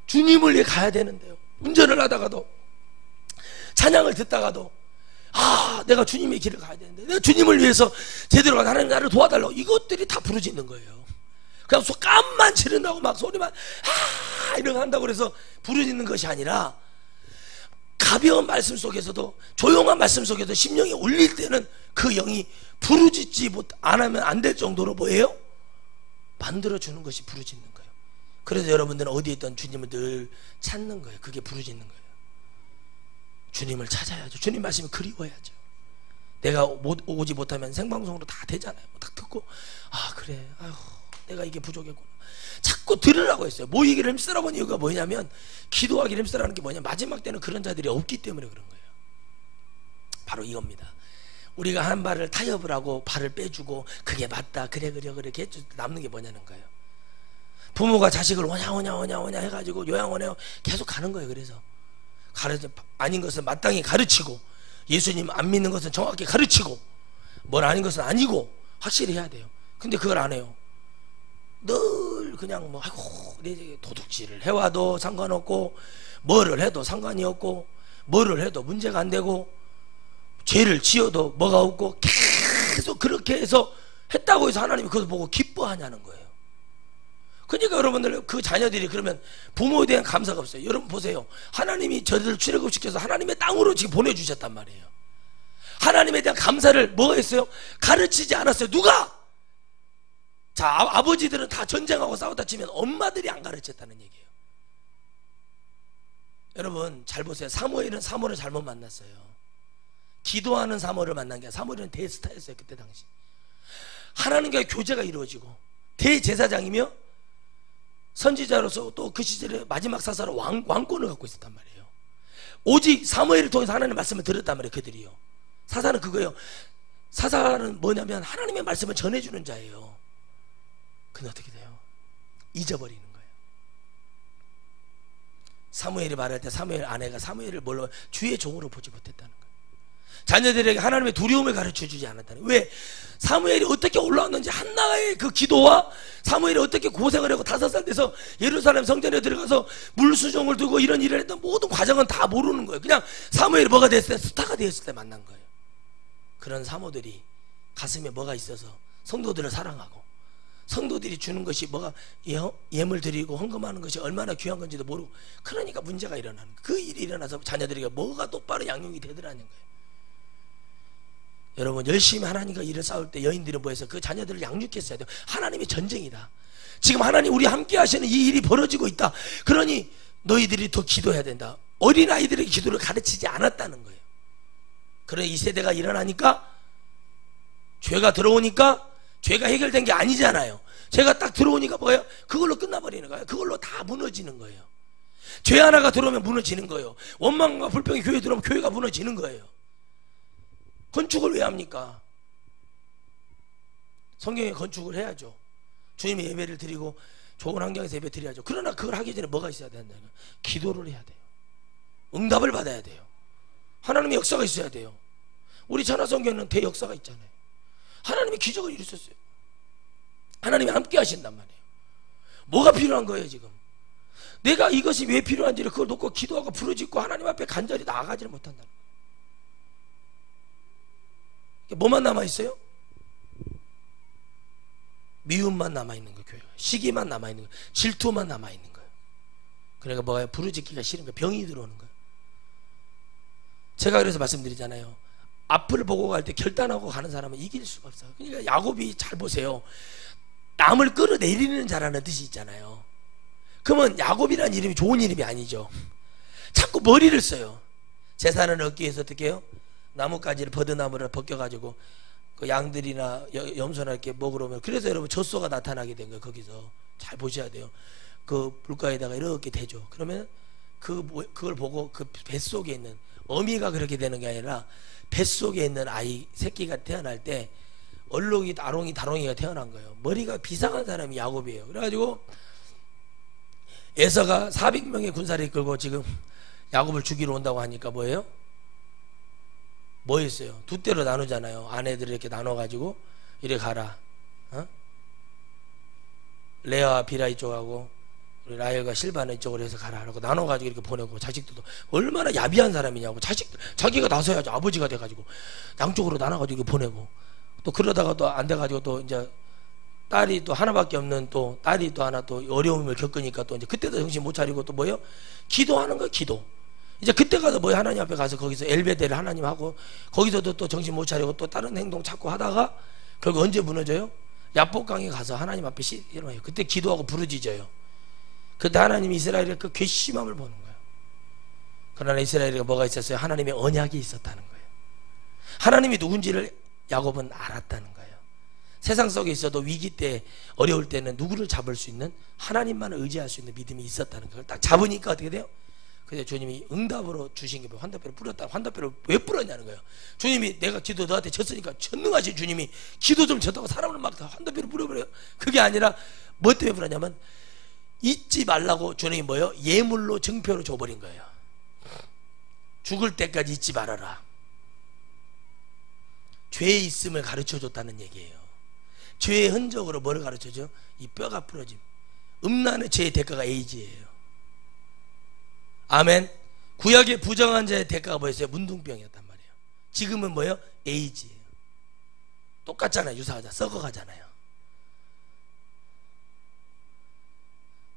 주님을 위해 가야 되는데요, 운전을 하다가도 찬양을 듣다가도, 아, 내가 주님의 길을 가야 되는데, 내가 주님을 위해서 제대로 가서 하나님 나를 도와달라고, 이것들이 다 부르짖는 거예요. 그냥 깜만 지른다고 막 소리만 아 이런 거 한다고 그래서 부르짖는 것이 아니라, 가벼운 말씀 속에서도, 조용한 말씀 속에도 심령이 울릴 때는 그 영이 부르짖지 안 하면 안 될 정도로 뭐예요? 만들어주는 것이 부르짖는 거예요. 그래서 여러분들은 어디에 있던 주님을 늘 찾는 거예요. 그게 부르짖는 거예요. 주님을 찾아야죠. 주님 말씀이 그리워야죠. 내가 오지 못하면 생방송으로 다 되잖아요. 딱 듣고, 아 그래, 아휴, 내가 이게 부족했구나. 자꾸 들으라고 했어요. 모이기를 힘쓰라고 하는 이유가 뭐냐면, 기도하기를 힘쓰라는 게 뭐냐, 마지막 때는 그런 자들이 없기 때문에 그런 거예요. 바로 이겁니다. 우리가 한 발을 타협을 하고 발을 빼주고, 그게 맞다, 그래 그렇게 해줄 때 남는 게 뭐냐는 거예요. 부모가 자식을 오냐 해가지고 요양원에 계속 가는 거예요. 그래서 가르쳐, 아닌 것은 마땅히 가르치고, 예수님 안 믿는 것은 정확히 가르치고, 뭘 아닌 것은 아니고 확실히 해야 돼요. 근데 그걸 안 해요. 늘 그냥 뭐, 아이고, 내 도둑질을 해와도 상관없고, 뭐를 해도 상관이 없고, 뭐를 해도 문제가 안 되고, 죄를 지어도 뭐가 없고, 계속 그렇게 해서 했다고 해서 하나님이 그것을 보고 기뻐하냐는 거예요. 그러니까 여러분들, 그 자녀들이 그러면 부모에 대한 감사가 없어요. 여러분 보세요. 하나님이 저들을 출애굽시켜서 하나님의 땅으로 지금 보내주셨단 말이에요. 하나님에 대한 감사를 뭐가 했어요? 가르치지 않았어요. 누가? 자, 아버지들은 다 전쟁하고 싸우다 치면 엄마들이 안 가르쳤다는 얘기예요. 여러분 잘 보세요. 사무엘은 사무엘을 잘못 만났어요. 기도하는 사무엘을 만난 게 아니라, 사무엘은 대스타였어요. 그때 당시 하나님과의 교제가 이루어지고, 대제사장이며 선지자로서 또 그 시절에 마지막 사사로 왕권을 갖고 있었단 말이에요. 오직 사무엘을 통해서 하나님의 말씀을 들었단 말이에요. 그들이요. 사사는 그거예요. 사사는 뭐냐면 하나님의 말씀을 전해주는 자예요. 근데 어떻게 돼요? 잊어버리는 거예요. 사무엘이 말할 때 사무엘 아내가 사무엘을 뭘로? 주의 종으로 보지 못했다는 거예요. 자녀들에게 하나님의 두려움을 가르쳐주지 않았다는 거예요. 왜? 사무엘이 어떻게 올라왔는지, 한나의 그 기도와 사무엘이 어떻게 고생을 하고 5살 돼서 예루살렘 성전에 들어가서 물수종을 두고 이런 일을 했던 모든 과정은 다 모르는 거예요. 그냥 사무엘이 뭐가 됐을 때, 스타가 되었을 때 만난 거예요. 그런 사모들이 가슴에 뭐가 있어서 성도들을 사랑하고, 성도들이 주는 것이 뭐가 예물 드리고 헌금하는 것이 얼마나 귀한 건지도 모르고, 그러니까 문제가 일어나는 거예요. 그 일이 일어나서 자녀들에게 뭐가 똑바로 양육이 되더라는 거예요. 여러분 열심히 하나님과 일을 싸울 때 여인들은 뭐해서 그 자녀들을 양육했어야 돼요. 하나님의 전쟁이다. 지금 하나님 우리 함께 하시는 이 일이 벌어지고 있다. 그러니 너희들이 더 기도해야 된다. 어린아이들에게 기도를 가르치지 않았다는 거예요. 그래 이 세대가 일어나니까, 죄가 들어오니까, 죄가 해결된 게 아니잖아요. 죄가 딱 들어오니까 뭐예요? 그걸로 끝나버리는 거예요. 그걸로 다 무너지는 거예요. 죄 하나가 들어오면 무너지는 거예요. 원망과 불평이 교회에 들어오면 교회가 무너지는 거예요. 건축을 왜 합니까? 성경에 건축을 해야죠. 주님의 예배를 드리고 좋은 환경에서 예배 드려야죠. 그러나 그걸 하기 전에 뭐가 있어야 된다는 거예요? 기도를 해야 돼요. 응답을 받아야 돼요. 하나님의 역사가 있어야 돼요. 우리 천하성교회는 대역사가 있잖아요. 하나님의 기적을 이루셨어요. 하나님이 함께 하신단 말이에요. 뭐가 필요한 거예요 지금? 내가 이것이 왜 필요한지를 그걸 놓고 기도하고 부르짖고 하나님 앞에 간절히 나아가지를 못한다는 거예요. 뭐만 남아있어요? 미움만 남아있는 거예요. 교회가 시기만 남아있는 거예요. 질투만 남아있는 거예요. 그러니까 뭐예요? 부르짖기가 싫은 거예요. 병이 들어오는 거예요. 제가 그래서 말씀드리잖아요. 앞을 보고 갈 때 결단하고 가는 사람은 이길 수가 없어요. 그러니까 야곱이 잘 보세요. 남을 끌어내리는 자라는 뜻이 있잖아요. 그러면 야곱이라는 이름이 좋은 이름이 아니죠. 자꾸 머리를 써요. 재산을 얻기 위해서 어떻게 해요? 나뭇가지를 버드나무를 벗겨가지고 그 양들이나 염소나 이렇게 먹으러 오면, 그래서 여러분 젖소가 나타나게 된 거예요. 거기서 잘 보셔야 돼요. 그 물가에다가 이렇게 대죠. 그러면 그걸 보고 그 뱃속에 있는, 어미가 그렇게 되는 게 아니라 뱃속에 있는 아이 새끼가 태어날 때 얼룩이 다롱이가 태어난 거예요. 머리가 비상한 사람이 야곱이에요. 그래가지고 에서가 400명의 군사를 이끌고 지금 야곱을 죽이러 온다고 하니까 뭐예요? 뭐 했어요? 두 대로 나누잖아요. 아내들을 이렇게 나눠가지고 이리 가라. 레아와 비라 이쪽하고 우리 라헬과 실바는 이쪽으로 해서 가라 하고 나눠가지고 이렇게 보내고, 자식들도 얼마나 야비한 사람이냐고, 자기가 나서야지 아버지가 돼가지고 양쪽으로 나눠가지고 보내고, 또 그러다가 또 안 돼가지고 또 이제 딸이 또 하나밖에 없는 또 딸이 또 하나 또 어려움을 겪으니까 또 이제 그때도 정신 못 차리고 또 뭐예요? 기도하는 거야, 기도. 이제 그때 가서 뭐예요? 하나님 앞에 가서 거기서 엘베데를 하나님 하고, 거기서도 또 정신 못 차리고 또 다른 행동 찾고 하다가 결국 언제 무너져요? 야복강에 가서 하나님 앞에 일어나요. 그때 기도하고 부르짖어요. 그때 하나님이 이스라엘의 그 괘씸함을 보는 거예요. 그러나 이스라엘에 뭐가 있었어요? 하나님의 언약이 있었다는 거예요. 하나님이 누군지를 야곱은 알았다는 거예요. 세상 속에 있어도 위기 때, 어려울 때는 누구를 잡을 수 있는, 하나님만을 의지할 수 있는 믿음이 있었다는 걸 딱 잡으니까 어떻게 돼요? 근데 주님이 응답으로 주신 게 환도뼈를 뿌렸다. 환도뼈를 왜 뿌렸냐는 거예요. 주님이 내가 기도 너한테 졌으니까, 전능하신 주님이 기도 좀 졌다고 사람을 막 환도뼈를 뿌려버려요? 그게 아니라 뭐 때문에 뿌렸냐면 잊지 말라고 주님이 뭐예요? 예물로 증표로 줘버린 거예요. 죽을 때까지 잊지 말아라. 죄의 있음을 가르쳐줬다는 얘기예요. 죄의 흔적으로 뭐를 가르쳐줘? 이 뼈가 부러짐. 음란의 죄의 대가가 에이즈예요. 아멘. 구약의 부정한 자의 대가가 뭐였어요? 문둥병이었단 말이에요. 지금은 뭐예요? 에이즈예요. 똑같잖아요. 유사하자. 썩어가잖아요.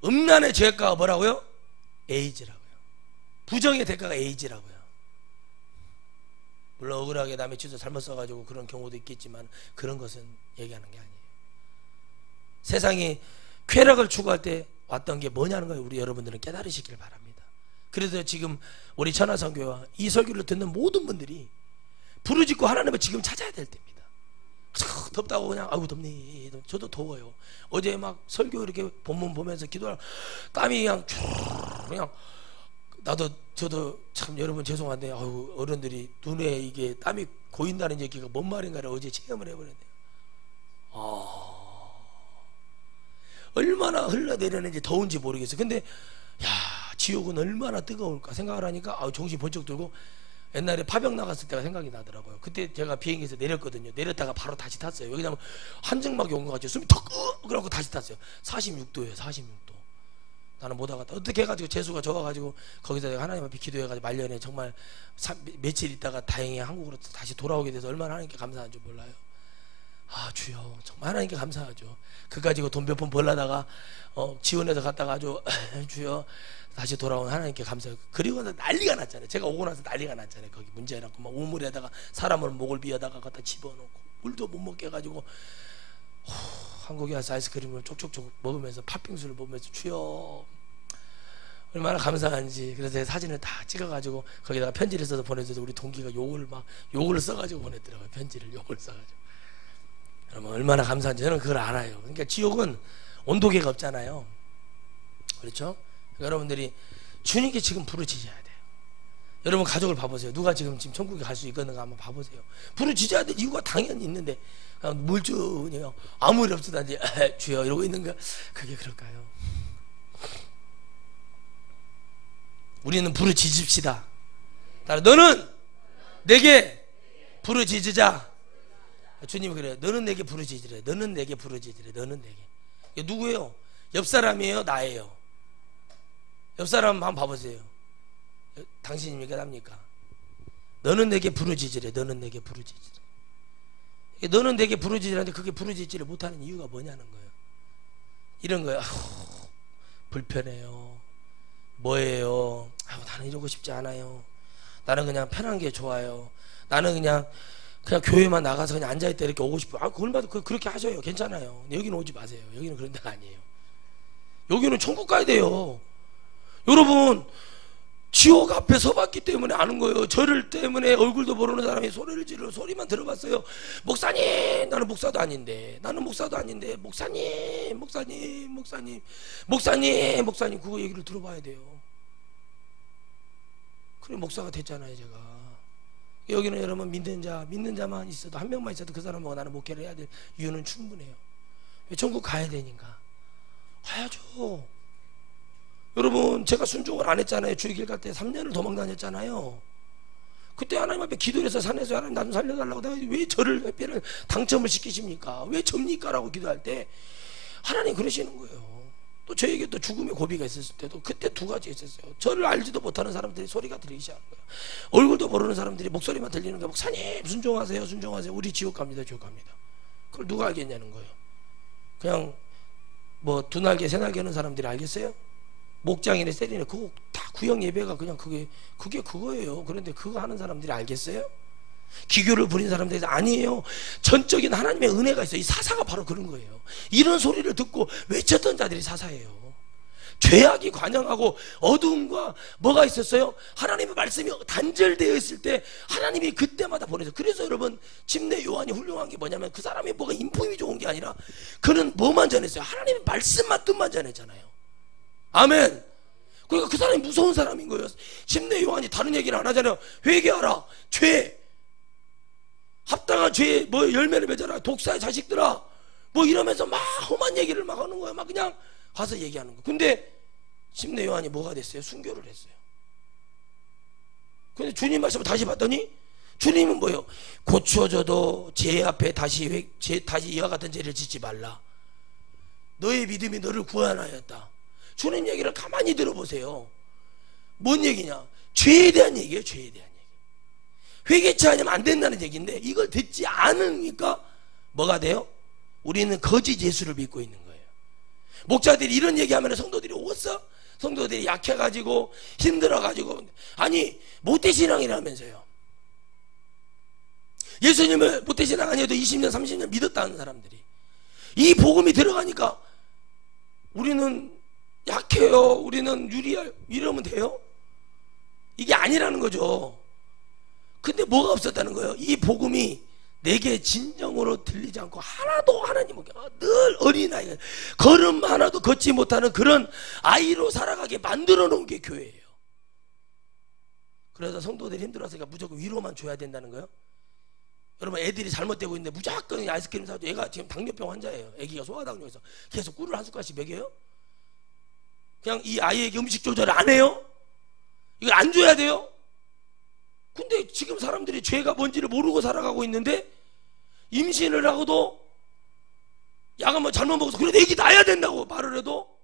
음란의 죄가가 뭐라고요? 에이즈라고요. 부정의 대가가 에이즈라고요. 물론 억울하게 남의 취소 잘못 써가지고 그런 경우도 있겠지만, 그런 것은 얘기하는 게 아니에요. 세상이 쾌락을 추구할 때 왔던 게 뭐냐는 거예요. 우리 여러분들은 깨달으시길 바랍니다. 그래서 지금 우리 천하선교와 이 설교를 듣는 모든 분들이 부르짖고 하나님을 지금 찾아야 될 때입니다. 덥다고 그냥 아이고 덥네. 저도 더워요. 어제 막 설교 이렇게 본문 보면서 기도하라 땀이 그냥 저도 참 여러분 죄송한데, 아유, 어른들이 눈에 이게 땀이 고인다는 얘기가 뭔 말인가를 어제 체험을 해버렸네요. 얼마나 흘러내리는지 더운지 모르겠어요. 근데 야, 지옥은 얼마나 뜨거울까 생각을 하니까 정신 번쩍 들고, 옛날에 파병 나갔을 때가 생각이 나더라고요. 그때 제가 비행기에서 내렸거든요. 내렸다가 바로 다시 탔어요. 왜냐면 한증막이 온 것 같죠. 숨이 턱 그러고 다시 탔어요. 46도예요 46도. 나는 못 와갔다. 어떻게 해가지고 재수가 좋아가지고 거기서 내가 하나님 앞에 기도해가지고 말년에 정말 며칠 있다가 다행히 한국으로 다시 돌아오게 돼서 얼마나 하나님께 감사한 줄 몰라요. 주여, 정말 하나님께 감사하죠. 그 가지고 돈 몇 푼 벌려다가 지원해서 갔다가 아주 주여 다시 돌아온 하나님께 감사해요. 그리고 난리가 났잖아요. 제가 오고 나서 난리가 났잖아요. 거기 문제라고 막 우물에다가 사람을 목을 비어다가 갖다 집어넣고 물도 못 먹게 해가지고 한국에 와서 아이스크림을 쪽쪽쪽 먹으면서 팥빙수를 먹으면서 주여 얼마나 감사한지. 그래서 제 사진을 다 찍어가지고 거기다가 편지를 써서 보내줘서 우리 동기가 욕을 써가지고 보냈더라고요. 편지를 욕을 써가지고. 그러면 얼마나 감사한지 저는 그걸 알아요. 그러니까 지옥은 온도계가 없잖아요. 그렇죠? 그러니까 여러분들이 주님께 지금 부르짖어야 돼요. 여러분 가족을 봐보세요. 누가 지금 천국에 갈 수 있겠는가 한번 봐보세요. 부르짖어야 될 이유가 당연히 있는데 물 주냐 아무 일 없으다니 주여 이러고 있는 거, 그게 그럴까요? 우리는 부르짖읍시다. 너는 내게 부르짖으자. 주님이 그래요. 너는 내게 부르짖으래. 너는 내게 부르짖으래. 너는 내게. 이게 누구예요? 옆 사람이에요? 나예요? 옆 사람 한번 봐보세요. 당신입니까? 납니까? 너는 내게 부르짖으래. 너는 내게 부르짖으래. 너는 내게 부르짖으라는데 그게 부르짖지를 못하는 이유가 뭐냐는 거예요. 이런 거예요. 불편해요. 뭐예요? 나는 이러고 싶지 않아요. 나는 그냥 편한 게 좋아요. 나는 그냥 교회만 나가서 그냥 앉아있다 이렇게 오고 싶어요. 그걸마다 그렇게 하셔요. 괜찮아요. 근데 여기는 오지 마세요. 여기는 그런 데가 아니에요. 여기는 천국 가야 돼요. 여러분 지옥 앞에 서봤기 때문에 아는 거예요. 저를 때문에 얼굴도 모르는 사람이 소리를 지르는 소리만 들어봤어요. 목사님, 나는 목사도 아닌데, 나는 목사도 아닌데, 목사님, 목사님, 목사님, 목사님, 목사님, 그거 얘기를 들어봐야 돼요. 그래 목사가 됐잖아요. 제가 여기는 여러분 믿는 자만 있어도, 한 명만 있어도 그 사람하고 나는 목회를 해야 될 이유는 충분해요. 왜? 천국 가야 되니까. 가야죠. 여러분, 제가 순종을 안 했잖아요. 주일 갈 때 3년을 도망 다녔잖아요. 그때 하나님 앞에 기도해서 산에서 하나님 나 좀 살려달라고. 내가 왜 저를 회피를 당첨을 시키십니까? 왜 접니까? 라고 기도할 때 하나님 그러시는 거예요. 또 저에게 또 죽음의 고비가 있었을 때도 그때 두 가지 있었어요. 저를 알지도 못하는 사람들이 소리가 들리기 시작한 거예요. 얼굴도 모르는 사람들이 목소리만 들리는 거예요. 목사님 순종하세요, 순종하세요. 우리 지옥 갑니다, 지옥 갑니다. 그걸 누가 알겠냐는 거예요. 그냥 뭐 두 날개 세 날개 하는 사람들이 알겠어요? 목장이네 세리네 그거 다 구역 예배가 그냥 그게 그거예요. 그런데 그거 하는 사람들이 알겠어요? 기교를 부린 사람들이 아니에요. 전적인 하나님의 은혜가 있어요. 이 사사가 바로 그런 거예요. 이런 소리를 듣고 외쳤던 자들이 사사예요. 죄악이 관영하고 어두움과 뭐가 있었어요? 하나님의 말씀이 단절되어 있을 때 하나님이 그때마다 보내서. 그래서 여러분 침례 요한이 훌륭한 게 뭐냐면 그 사람이 뭐가 인품이 좋은 게 아니라 그는 뭐만 전했어요? 하나님의 말씀만 뜻만 전했잖아요. 아멘. 그러니까 그 사람이 무서운 사람인 거예요. 침례 요한이 다른 얘기를 안 하잖아요. 회개하라, 죄, 합당한 죄, 뭐 열매를 맺어라, 독사의 자식들아, 뭐 이러면서 막 험한 얘기를 막 하는 거예요. 막 그냥 가서 얘기하는 거. 근데 침례 요한이 뭐가 됐어요? 순교를 했어요. 근데 주님 말씀을 다시 봤더니 주님은 뭐예요? 고쳐져도 죄 앞에 다시 이와 같은 죄를 짓지 말라. 너의 믿음이 너를 구원하였다. 주님 얘기를 가만히 들어보세요. 뭔 얘기냐? 죄에 대한 얘기예요. 죄에 대한 얘기. 회개치 않으면 안 된다는 얘기인데 이걸 듣지 않으니까 뭐가 돼요? 우리는 거짓 예수를 믿고 있는 거예요. 목자들이 이런 얘기하면 성도들이 오겠어? 성도들이 약해가지고 힘들어가지고. 아니 모태신앙이라면서요. 예수님을 모태신앙 아니어도 20년 30년 믿었다는 사람들이 이 복음이 들어가니까 우리는 약해요, 우리는 유리할, 이러면 돼요? 이게 아니라는 거죠. 근데 뭐가 없었다는 거예요? 이 복음이 내게 진정으로 들리지 않고 하나도 하나님 늘 어린아이, 걸음 하나도 걷지 못하는 그런 아이로 살아가게 만들어 놓은 게 교회예요. 그래서 성도들이 힘들어서 무조건 위로만 줘야 된다는 거예요. 여러분 애들이 잘못되고 있는데 무조건 아이스크림 사줘. 얘가 지금 당뇨병 환자예요. 애기가 소아당뇨에서 계속 꿀을 한 숟갈씩 먹여요? 그냥 이 아이에게 음식 조절을 안 해요? 이걸 안 줘야 돼요? 근데 지금 사람들이 죄가 뭔지를 모르고 살아가고 있는데 임신을 하고도 약을 뭐 잘못 먹어서 그래도 애기 낳아야 된다고 말을 해도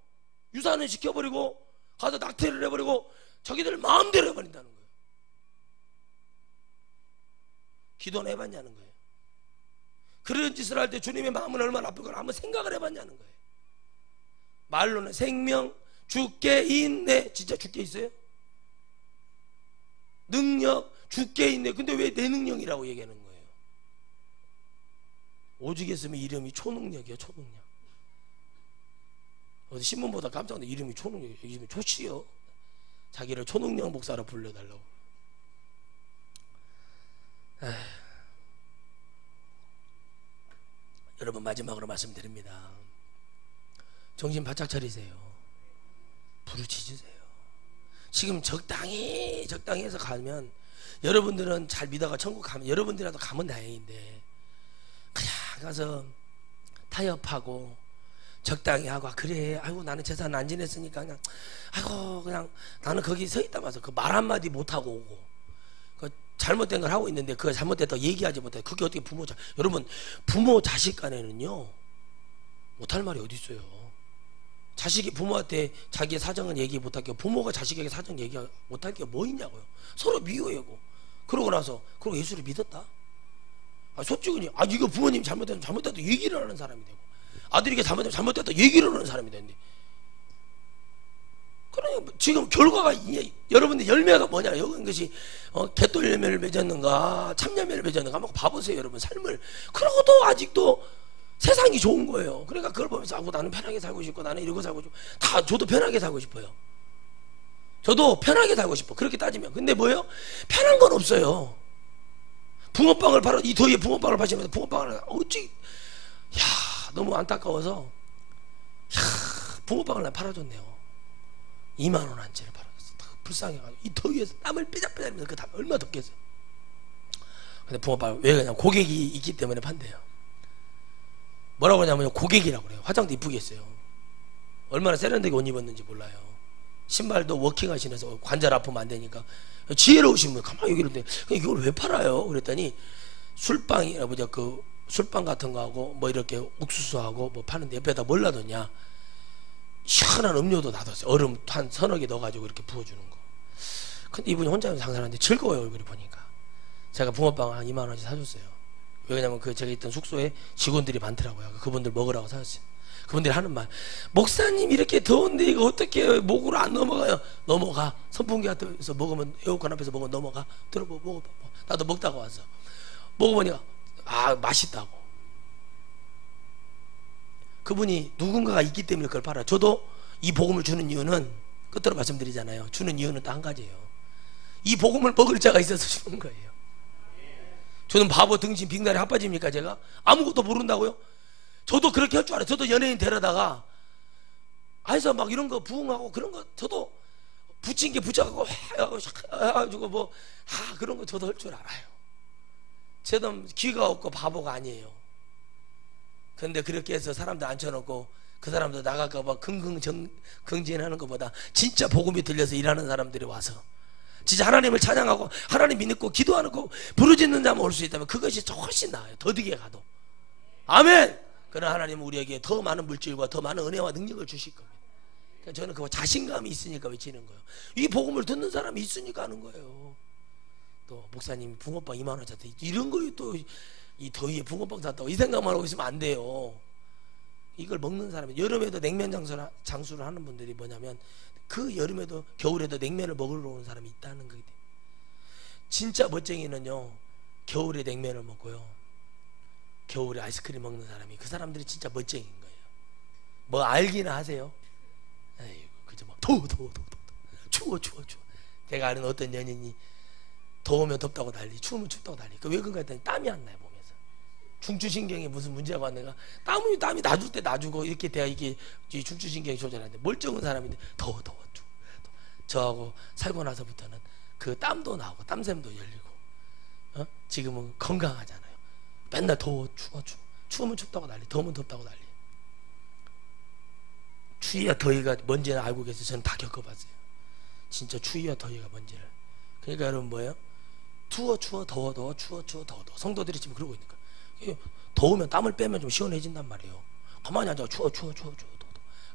유산을 시켜버리고 가서 낙태를 해버리고 자기들 마음대로 해버린다는 거예요. 기도는 해봤냐는 거예요. 그런 짓을 할 때 주님의 마음은 얼마나 아플까 한번 생각을 해봤냐는 거예요. 말로는 생명 주께 있네. 진짜 주께 있어요? 능력 주께 있네. 근데 왜 내 능력이라고 얘기하는 거예요? 오죽 했으면 이름이 초능력이에요. 초능력. 어디 신문보다 깜짝 놀랐는데 이름이 초능력이에요. 이름이 좋지요. 자기를 초능력 목사로 불러달라고. 여러분 마지막으로 말씀드립니다. 정신 바짝 차리세요. 부르짖으세요. 지금 적당히 해서 가면 여러분들은 잘 믿어가 천국 가면 여러분들이라도 가면 다행인데 그냥 가서 타협하고 적당히 하고 그래 아이고 나는 재산 안 지냈으니까 그냥 아이고 그냥 나는 거기 서 있다 마서 그 말 한마디 못하고 오고 그 잘못된 걸 하고 있는데 그거 잘못됐다고 얘기하지 못해. 그게 어떻게 여러분 부모 자식 간에는요 못할 말이 어디 있어요. 자식이 부모한테 자기의 사정은 얘기 못할 게 부모가 자식에게 사정 얘기 못할 게 뭐 있냐고요. 서로 미워하고 그러고 나서 그리고 예수를 믿었다. 솔직히 이거 부모님이 잘못했다 얘기를 하는 사람이 되고 아들에게 잘못했다 얘기를 하는 사람이 되는데 그러니까 지금 결과가 여러분들 열매가 뭐냐 이것이 개똥 열매를 맺었는가 참열매를 맺었는가 한번 봐보세요. 여러분 삶을. 그러고도 아직도 세상이 좋은 거예요. 그러니까 그걸 보면서 나는 편하게 살고 싶고 나는 이러고 살고 싶고 다 저도 편하게 살고 싶어요. 저도 편하게 살고 싶어. 그렇게 따지면. 근데 뭐예요? 편한 건 없어요. 붕어빵을 바로 이 더위에 붕어빵을 파시면서 붕어빵을 어찌, 야, 너무 안타까워서, 야, 붕어빵을 팔아줬네요. 2만 원 한치를 팔아줬어. 불쌍해가지고 이 더위에서 땀을 삐작삐작 흘리면서 그 다음에 얼마나 덥겠어요. 근데 붕어빵 왜 그냥 고객이 있기 때문에 판대요. 뭐라고 하냐면 고객이라고 그래요. 화장도 이쁘게 했어요. 얼마나 세련되게 옷 입었는지 몰라요. 신발도 워킹하시면서 관절 아프면 안 되니까 지혜로우신 분 가만히 여기는데 이걸 왜 팔아요? 그랬더니 술빵이라 뭐냐 그 술빵 같은 거하고 뭐 이렇게 옥수수하고 뭐 파는데 옆에다 뭘 놔뒀냐? 시원한 음료도 놔뒀어요. 얼음 한 서너 개 넣어가지고 이렇게 부어주는 거. 근데 이분이 혼자 장사하는데 즐거워요. 얼굴이 보니까. 제가 붕어빵 한 2만 원씩 사줬어요. 왜냐면 그 제가 있던 숙소에 직원들이 많더라고요. 그분들 먹으라고 사줬어요. 그분들이 하는 말, 목사님 이렇게 더운데 이거 어떻게 목으로 안 넘어가요? 넘어가. 선풍기 앞에서 먹으면, 에어컨 앞에서 먹으면 넘어가. 들어봐, 먹어봐. 나도 먹다가 왔어. 먹어보니까 아, 맛있다고. 그분이 누군가가 있기 때문에 그걸 팔아요. 저도 이 복음을 주는 이유는 끝으로 말씀드리잖아요. 주는 이유는 딱 한 가지예요. 이 복음을 먹을 자가 있어서 주는 거예요. 저는 바보 등신 빅날에 핫바지입니까? 제가 아무것도 모른다고요? 저도 그렇게 할 줄 알아요. 저도 연예인 데려다가 해서 막 이런 거 부흥하고 그런 거 저도 붙인 게 붙여가고 해가지고 뭐 그런 거 저도 할 줄 알아요. 저도 귀가 없고 바보가 아니에요. 근데 그렇게 해서 사람들 앉혀놓고 그 사람들 나갈까봐 긍긍전하는 것보다 진짜 복음이 들려서 일하는 사람들이 와서 진짜 하나님을 찬양하고 하나님 믿고 기도하는 거 부르짖는 자만 올 수 있다면 그것이 훨씬 나아요. 더디게 가도. 아멘. 그러나 하나님은 우리에게 더 많은 물질과 더 많은 은혜와 능력을 주실 겁니다. 그러니까 저는 그거 자신감이 있으니까 외치는 거예요. 이 복음을 듣는 사람이 있으니까 하는 거예요. 또 목사님이 붕어빵 2만 원 샀다 이런 거에 또 이 더위에 붕어빵 샀다고 이 생각만 하고 있으면 안 돼요. 이걸 먹는 사람이 여름에도 냉면 장수를 하는 분들이 뭐냐면 그 여름에도 겨울에도 냉면을 먹으러 오는 사람이 있다는 거예요. 진짜 멋쟁이는요 겨울에 냉면을 먹고요 겨울에 아이스크림 먹는 사람이 그 사람들이 진짜 멋쟁이인 거예요. 뭐 알기나 하세요? 에이구 그저 막 더워 추워 제가 아는 어떤 연인이 더우면 덥다고 난리 추우면 춥다고 난리. 그 왜 그런가 했더니 땀이 안 나요. 몸에서 중추신경에 무슨 문제가 왔는가. 땀이 놔줄 때 놔주고 이렇게 돼야 이게 중추신경이 조절하는데 멀쩡한 사람인데 더워 저하고 살고 나서부터는 그 땀도 나고 땀샘도 열리고 지금은 건강하잖아요. 맨날 더워 추우면 춥다고 난리 더우면 덥다고 난리. 추위와 더위가 뭔지는 알고 계세요. 저는 다 겪어봤어요. 진짜 추위와 더위가 뭔지를. 그러니까 여러분 뭐예요? 추워 더워 추워 더워 성도들이 지금 그러고 있는 거예요. 더우면 땀을 빼면 좀 시원해진단 말이에요. 가만히 앉아 추워 더워.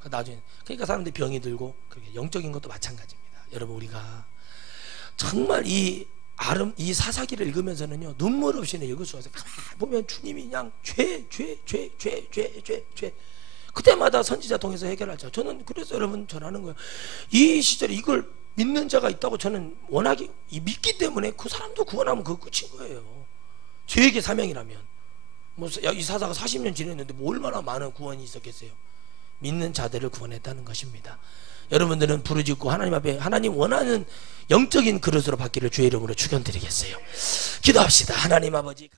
나중에 그러니까 사람들이 병이 들고 그렇게 영적인 것도 마찬가지입니다. 여러분 우리가 정말 이 사사기를 읽으면서는요 눈물 없이는 읽을 수가 없어요. 가만히 보면 주님이 그냥 죄 그때마다 선지자 통해서 해결하죠. 저는 그래서 여러분 전하는 거예요. 이 시절에 이걸 믿는 자가 있다고 저는 워낙에 믿기 때문에 그 사람도 구원하면 그거 끝인 거예요. 죄에게 사명이라면 뭐 이 사사가 40년 지냈는데 뭐 얼마나 많은 구원이 있었겠어요. 믿는 자들을 구원했다는 것입니다. 여러분들은 부르짖고 하나님 앞에 하나님 원하는 영적인 그릇으로 받기를 주의 이름으로 축원드리겠어요. 기도합시다. 하나님 아버지